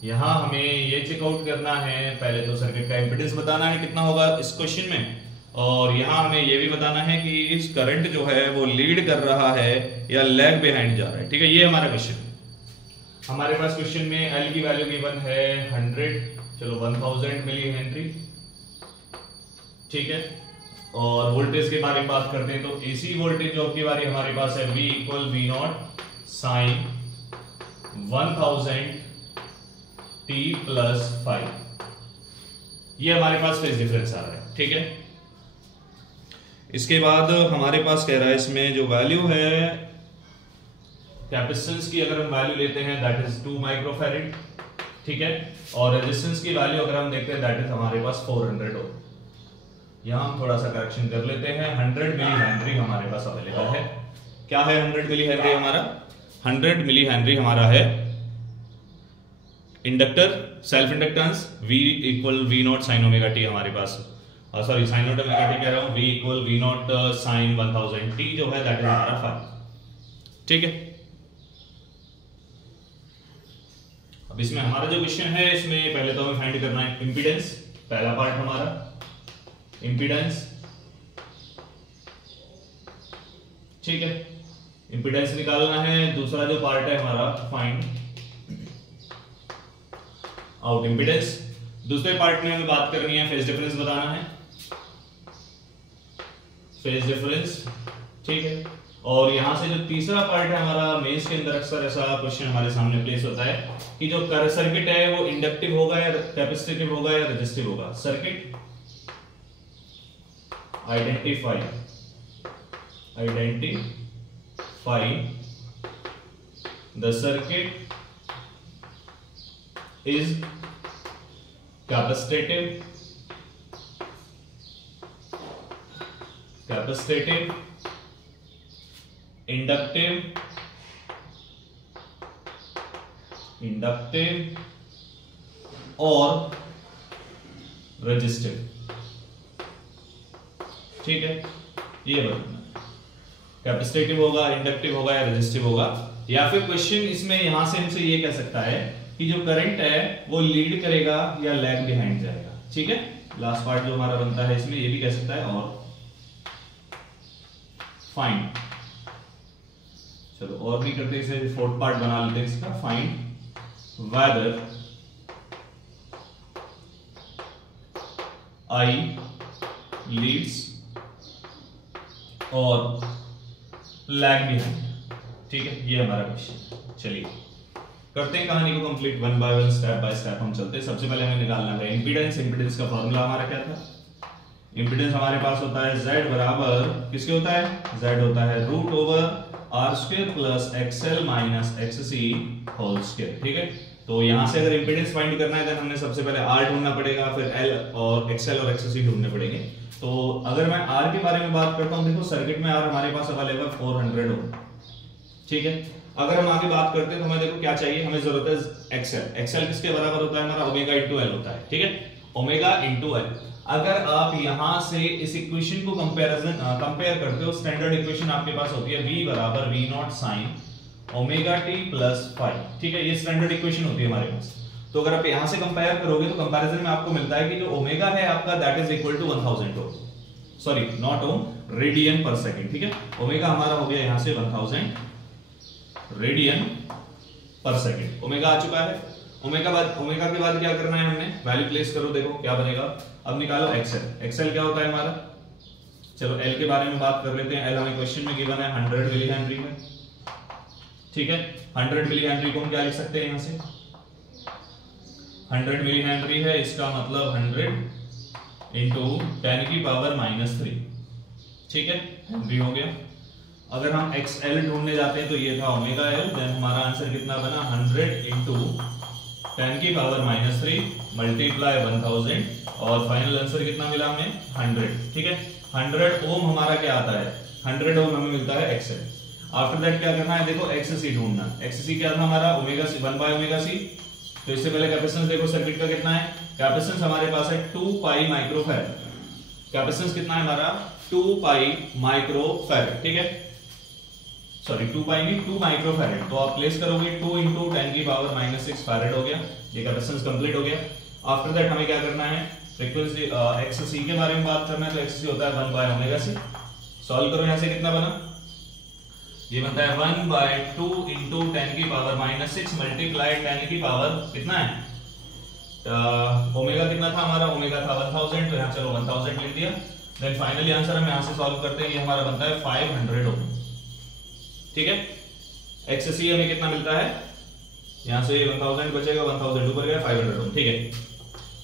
यहां हमें ये चेकआउट करना है, पहले तो सर्किट का इंपीडेंस बताना है कितना होगा इस क्वेश्चन में, और यहां हमें ये भी बताना है कि इस करंट जो है वो लीड कर रहा है या लैग बिहाइंड जा रहा है। ठीक है, ये हमारा क्वेश्चन। हमारे पास क्वेश्चन में L की वैल्यू गिवन है 100, चलो 1000 मिली हेनरी। ठीक है, और वोल्टेज के बारे में बात करते हैं तो एसी वोल्टेज जो की बारी हमारे पास है V equal V0 sine 1000 t plus 5। ये हमारे पास फेज डिफरेंस आ रहा है। ठीक है, इसके बाद हमारे पास कह रहा है इसमें जो वैल्यू है कैपेसिटेंस की, अगर हम वैल्यू लेते हैं दैट इज 2 माइक्रोफैरड। ठीक है, और रेजिस्टेंस की वैल्यू अगर हम देखते हैं दैट इज हमारे पास 400 ओम। यहां हम थोड़ा सा करेक्शन कर लेते हैं, 100 मिली हेनरी हमारे पास अवेलेबल है। क्या है 100 मिली हेनरी हमारा, 100 मिली हेनरी हमारा है inductor self inductance V equal V0 sign omega t हमारे पास, सॉरी साइन ओमेगा t कह रहा हूं, V equal V0 sine 1000 t जो है दैट इज हमारा 5। ठीक है, अब इसमें हमारा जो क्वेश्चन है इसमें पहले तो हमें फाइंड करना है इंपीडेंस। पहला पार्ट हमारा इंपीडेंस। ठीक है, इंपीडेंस निकालना है। दूसरा जो पार्ट है हमारा फाइंड आउट इंपीडेंस। दूसरे पार्ट में हमें बात करनी है फेज डिफरेंस बताना है, फेज डिफरेंस। ठीक है, और यहां से जो तीसरा पार्ट है हमारा मेंस के अंदर अक्सर ऐसा क्वेश्चन हमारे सामने प्लेस होता है कि जो सर्किट है वो इंडक्टिव होगा या कैपेसिटिव होगा या रेजिस्टिव होगा। Circuit identify the circuit is capacitive, inductive और resistive। ठीक है, ये बताना कैपेसिटिव होगा, इंडक्टिव होगा या रेजिस्टिव होगा। या फिर क्वेश्चन इसमें यहां से हमसे ये कह सकता है कि जो करंट है वो लीड करेगा या लैग बिहाइंड जाएगा। ठीक है, लास्ट पार्ट जो हमारा बनता है इसमें ये भी कह सकता है। और फाइंड, चलो और भी करते हैं इसे, फोर्थ पार्ट बना लेते हैं इसका। फाइंड वेदर आई लीड्स और लैग बिहाइंड। ठीक है, ये हमारा क्वेश्चन। चलिए करते हैं कहानी को complete, one by one, step by step हम चलते हैं। सबसे पहले हमें निकालना है इंपीडेंस। इंपीडेंस का फॉर्मूला हमारा क्या था? इंपीडेंस हमारे पास होता है Z बराबर किसके होता है? Z होता है root over R square plus XL minus XC whole square. ठीक है, तो यहां से अगर इंपीडेंस फाइंड करना है तो हमने सबसे पहले R ढूंढना पड़ेगा, फिर L और एक्सएल और एक्ससी ढूंढने पड़ेंगे। तो अगर मैं R के बारे में बात करता हूं, देखो सर्किट में R हमारे पास अवेलेबल 400 ओम। ठीक है, अगर हम आगे बात करते हैं तो हमें देखो क्या चाहिए, हमें जरूरत है एक्सएल। एक्सएल किसके बराबर होता है? हमारा ओमेगा इंटू एल होता है। ठीक है, ओमेगा इंटू एल। अगर आप यहां से इस इक्वेशन को कंपेयर करते हो, स्टैंडर्ड इक्वेशन आपके पास होती है v बराबर v naught sine omega t plus phi. ठीक है, ये स्टैंडर्ड इक्वेशन होती है हमारे पास। तो अगर आप यहां से कंपेयर करोगे तो कंपैरिजन में आपको मिलता है कि जो ओमेगा है आपका that is equal to 1000 ohm, sorry not ohm, radian per second. ठीक है, ओमेगा हमारा हो गया यहां से 1000 रेडियन पर सेकंड। ओमेगा आ चुका है। ओमेगा के बाद क्या करना है हमने? वैल्यू प्लेस करो, देखो क्या बनेगा। अब निकालो एक्सएल। एक्सएल क्या होता है हमारा? चलो एल के बारे में बात कर लेते हैं। एल हमें क्वेश्चन में गिवन है 100 मिली हेनरी में। ठीक है, 100 मिली हेनरी को हम क्या लिख सकते हैं? यहां से 100 मिली हेनरी है, इसका मतलब 100 इंटू 10 की पावर -3। ठीक है, हेनरी हो गया। अगर हम XL ढूंढने जाते हैं तो ये था ओमेगा L, देन हमारा आंसर कितना बना? 100 इंटू 10 की पावर -3 मल्टीप्लाई 1000 और फाइनल आंसर कितना मिला हमें? 100। ठीक है, 100 ओम हमारा क्या आता है? 100 ओम हमें मिलता है XL। आफ्टर दैट क्या करना है? देखो XC ढूंढना। XC क्या था हमारा? Omega C 1 by omega C। तो इससे पहले कैपेसिटेंस देखो सर्किट का कितना है। कैपेसिटेंस हमारे पास है 2 पाई माइक्रोफैराड। कैपेसिटेंस कितना है हमारा? 2 पाई माइक्रोफैराड। ठीक है, सॉरी 2 पाई नहीं 2 माइक्रोफैराड। तो आप प्लेस करोगे 2 इंटू 10 की पावर -6 फैराड हो गया। ये कैपेसिटेंस कंप्लीट हो गया। आफ्टर दैट हमें क्या करना है? फ्रीक्वेंसी XC के बारे में बात करना है। तो XC होता है 1 बाय ओमेगा C। सॉल्व करो, यहां से कितना बना? ये बनता है 1 बाय 2 इंटू 10 की पावर -6 मल्टीप्लाई 10 की पावर कितना है? ओमेगा कितना था हमारा? ओमेगा था 1000, तो यहां चलो 1000 लिख दिया। देन फाइनली आंसर हम यहां से सॉल्व करते हैं, ये हमारा बनता है 500 ओम। ठीक है, XC हमें कितना मिलता है? यहां से 1000 बचेगा, 1000 ऊपर गया 500 ओम। ठीक है,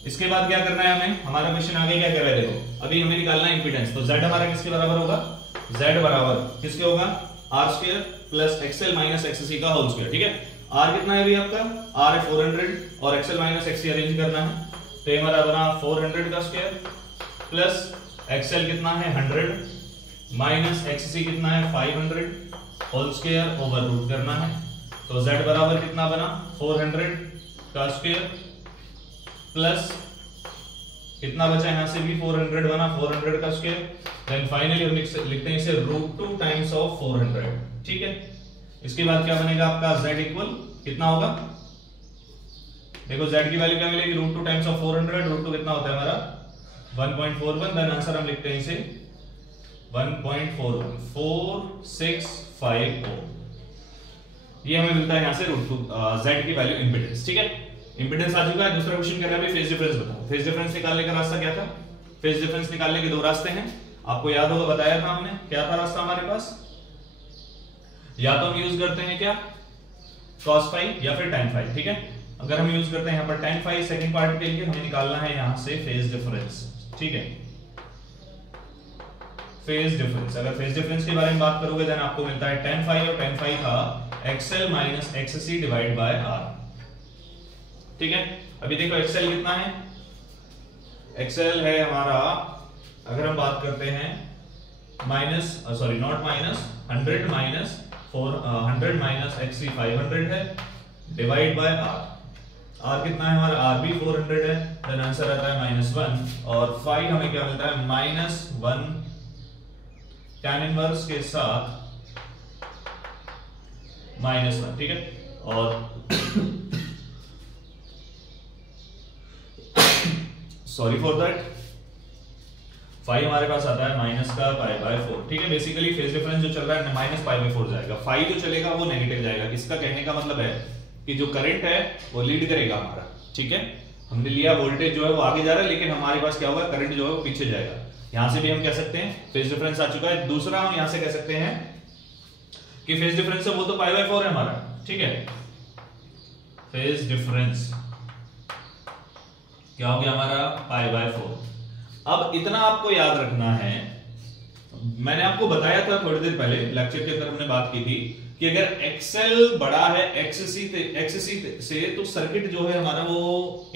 इसके बाद क्या करना है हमें? हमारा क्वेश्चन आगे क्या कर रहा है? देखो अभी हमें निकालना है इंपीडेंस। तो Z हमारा किसके बराबर होगा? Z बराबर किसके होगा? R square plus XL minus XC का होल स्क्वायर। ठीक है, R कितना है अभी आपका? R है 400 और XL माइनस XC अरेंज करना है। तो ये हमारा बना 400 का स्क्वायर प्लस XL कितना है? 100 माइनस XC कितना है? 500 होल स्क्वायर ओवर रूट करना है। तो Z बराबर कितना बना? 400 का स्क्वायर प्लस कितना बचा? यहां से भी 400 बना, 400 का स्क्वायर। देन फाइनली हम लिखते हैं इसे √2 टाइम्स ऑफ 400। ठीक है, इसके बाद क्या बनेगा आपका? Z इक्वल कितना होगा? देखो Z की वैल्यू क्या मिलेगी? √2 टाइम्स ऑफ 400। √2 कितना होता है हमारा? 1.41। देन आंसर हम लिखते हैं इसे 1.41 465 ओम। ये हमें मिलता है यहां से √2 Z की वैल्यू इंपीडेंस। ठीक है, इंपीडेंस आ चुका है। दूसरा क्वेश्चन कह रहा है फेज डिफरेंस बताओ। फेज डिफरेंस निकालने का रास्ता क्या था? फेज डिफरेंस निकालने के दो रास्ते हैं, आपको याद होगा, बताया था हमने। क्या था रास्ता हमारे पास? या तो हम यूज करते हैं क्या? cos फाई या फिर tan फाई। ठीक है, अगर हम यूज करते हैं यहां पर tan फाई सेकंड पार्ट के लिए, हमें निकालना है यहां से फेज डिफरेंस। ठीक है, फेज डिफरेंस, अगर फेज डिफरेंस के बारे में बात करोगे देन आपको मिलता है tan फाई, और tan फाई था XL minus XC divide by R। ठीक है, अभी देखो XL कितना है? XL है हमारा, अगर हम बात करते हैं minus, sorry not minus, 100 minus 100 minus XC 500 है डिवाइड बाय R। R कितना है हमारा? R भी 400 है। देन आंसर आता है -1 और फाई हमें क्या मिलता है? -1 tan इनवर्स के साथ -1, ठीक है। और सॉरी फॉर दैट, फाई हमारे पास आता है माइनस का π/4, ठीक है। बेसिकली फेज डिफरेंस जो चल रहा है -π/4 जाएगा, फाई जो चलेगा वो नेगेटिव जाएगा। इसका कहने का मतलब है कि जो करंट है वो लीड करेगा हमारा, ठीक है। हमने लिया वोल्टेज जो है वो आगे जा रहा है, लेकिन हमारे पास क्या होगा, करंट जो है वो पीछे जाएगा। यहां से भी हम कह सकते हैं फेज डिफरेंस आ चुका है। दूसरा हम यहां से कह सकते हैं कि फेज डिफरेंस है वो तो π/4 है हमारा, ठीक है। फेज डिफरेंस क्या हो गया हमारा, π/4। अब इतना आपको याद रखना है, मैंने आपको बताया था थोड़ी देर पहले लेक्चर के अंदर हमने बात की थी कि अगर एक्सएल बड़ा है एक्ससी से तो सर्किट जो है हमारा वो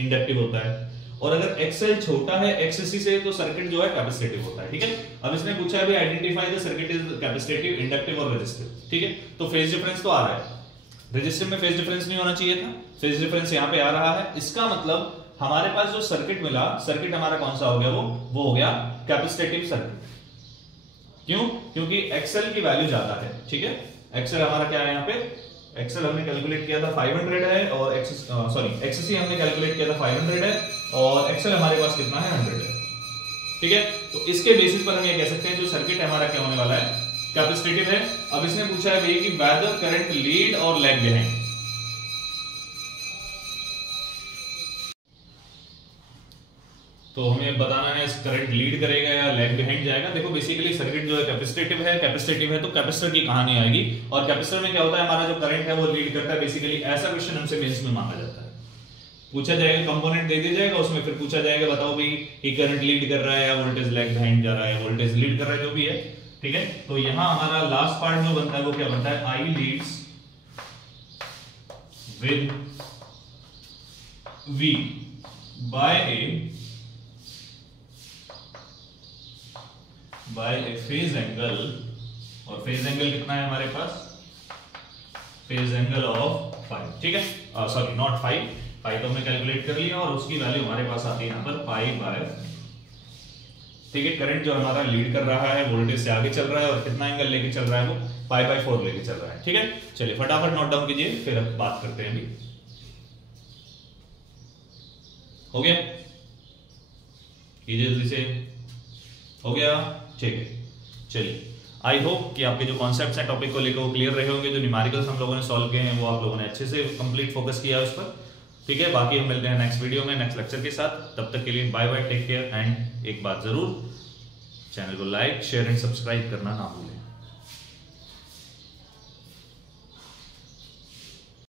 इंडक्टिव होता है, और अगर एक्सएल छोटा है एक्ससी से तो सर्किट जो है कैपेसिटिव होता है, ठीक है। अब इसने पूछा है identify the circuit is capacitive, inductive और रेजिस्टिव, ठीक है। तो फेज डिफरेंस तो आ रहा है, रेजिस्टिव में फेज डिफरेंस नहीं होना चाहिए था, फेज डिफरेंस यहां पे आ रहा है। इसका मतलब हमारे पास जो सर्किट मिला, सर्किट हमारा कौन सा हो गया, वो हो गया कैपेसिटिव सर्किट। क्यों? क्योंकि एक्सएल की वैल्यू ज्यादा है, ठीक है। एक्सएल हमारा क्या है, यहाँ पे एक्सएल हमने कैलकुलेट किया था 500 है, और एक्ससी हमने कैलकुलेट किया था 500 है, और एक्सएल हमारे पास कितना है, 100 है, ठीक है। तो इसके बेसिस पर हम ये कह सकते हैं जो सर्किट हमारा क्या होने वाला है, कैपेसिटिव है। अब इसने पूछा है भाई कि वेदर करंट लीड और लैग बिहाइंड। तो हमें बताना है करंट लीड करेगा या लैग बिहाइंड जाएगा। देखो बेसिकली सर्किट जो है कैपेसिटिव है तो कैपेसिटर की कहानी आएगी, और कैपेसिटर में क्या होता है, हमारा जो करंट है वो लीड करता है। बेसिकली ऐसा क्वेश्चन हमसे मेंस में मांगा जाता है, पूछा जाएगा, कंपोनेंट दे दिया जाएगा, उसमें फिर पूछा जाएगा बताओ भाई कि करंट लीड कर रहा है या वोल्टेज लैग बिहाइंड जा रहा है, वोल्टेज लीड कर रहा है, जो भी है, ठीक है। तो यहां हमारा लास्ट पार्ट जो बनता है वो क्या बनता है, I leads with V by a phase angle, और फेज एंगल कितना है हमारे पास, फेज एंगल ऑफ 5, ठीक है। सॉरी नॉट 5 तो हमने कैलकुलेट कर लिया, और उसकी वैल्यू हमारे पास आती है यहाँ पर π/, ठीक है। करंट जो हमारा लीड कर रहा है वोल्टेज से आगे चल रहा है, और कितना एंगल लेके चल रहा है, वो π/4 लेके चल रहा है, ठीक है। चलिए फटाफट नोट डाउन कीजिए, फिर अब बात करते हैं। अभी हो गया, कीजिए जल्दी से, हो गया, ठीक है। चलिए आई होप कि आपके जो कॉन्सेप्ट्स हैं टॉपिक को लेकर वो क्लियर रहे होंगे। जो न्यूमेरिकल्स हम लोगों ने सॉल्व किए हैं वो आप लोगों ने अच्छे से कंप्लीट फोकस किया है उस पर, ठीक है। बाकी हम मिलते हैं नेक्स्ट वीडियो में, नेक्स्ट लेक्चर के साथ। तब तक के लिए bye bye, take care, and एक बात जरूर, चैनल को लाइक शेयर एंड सब्सक्राइब करना ना भूलें।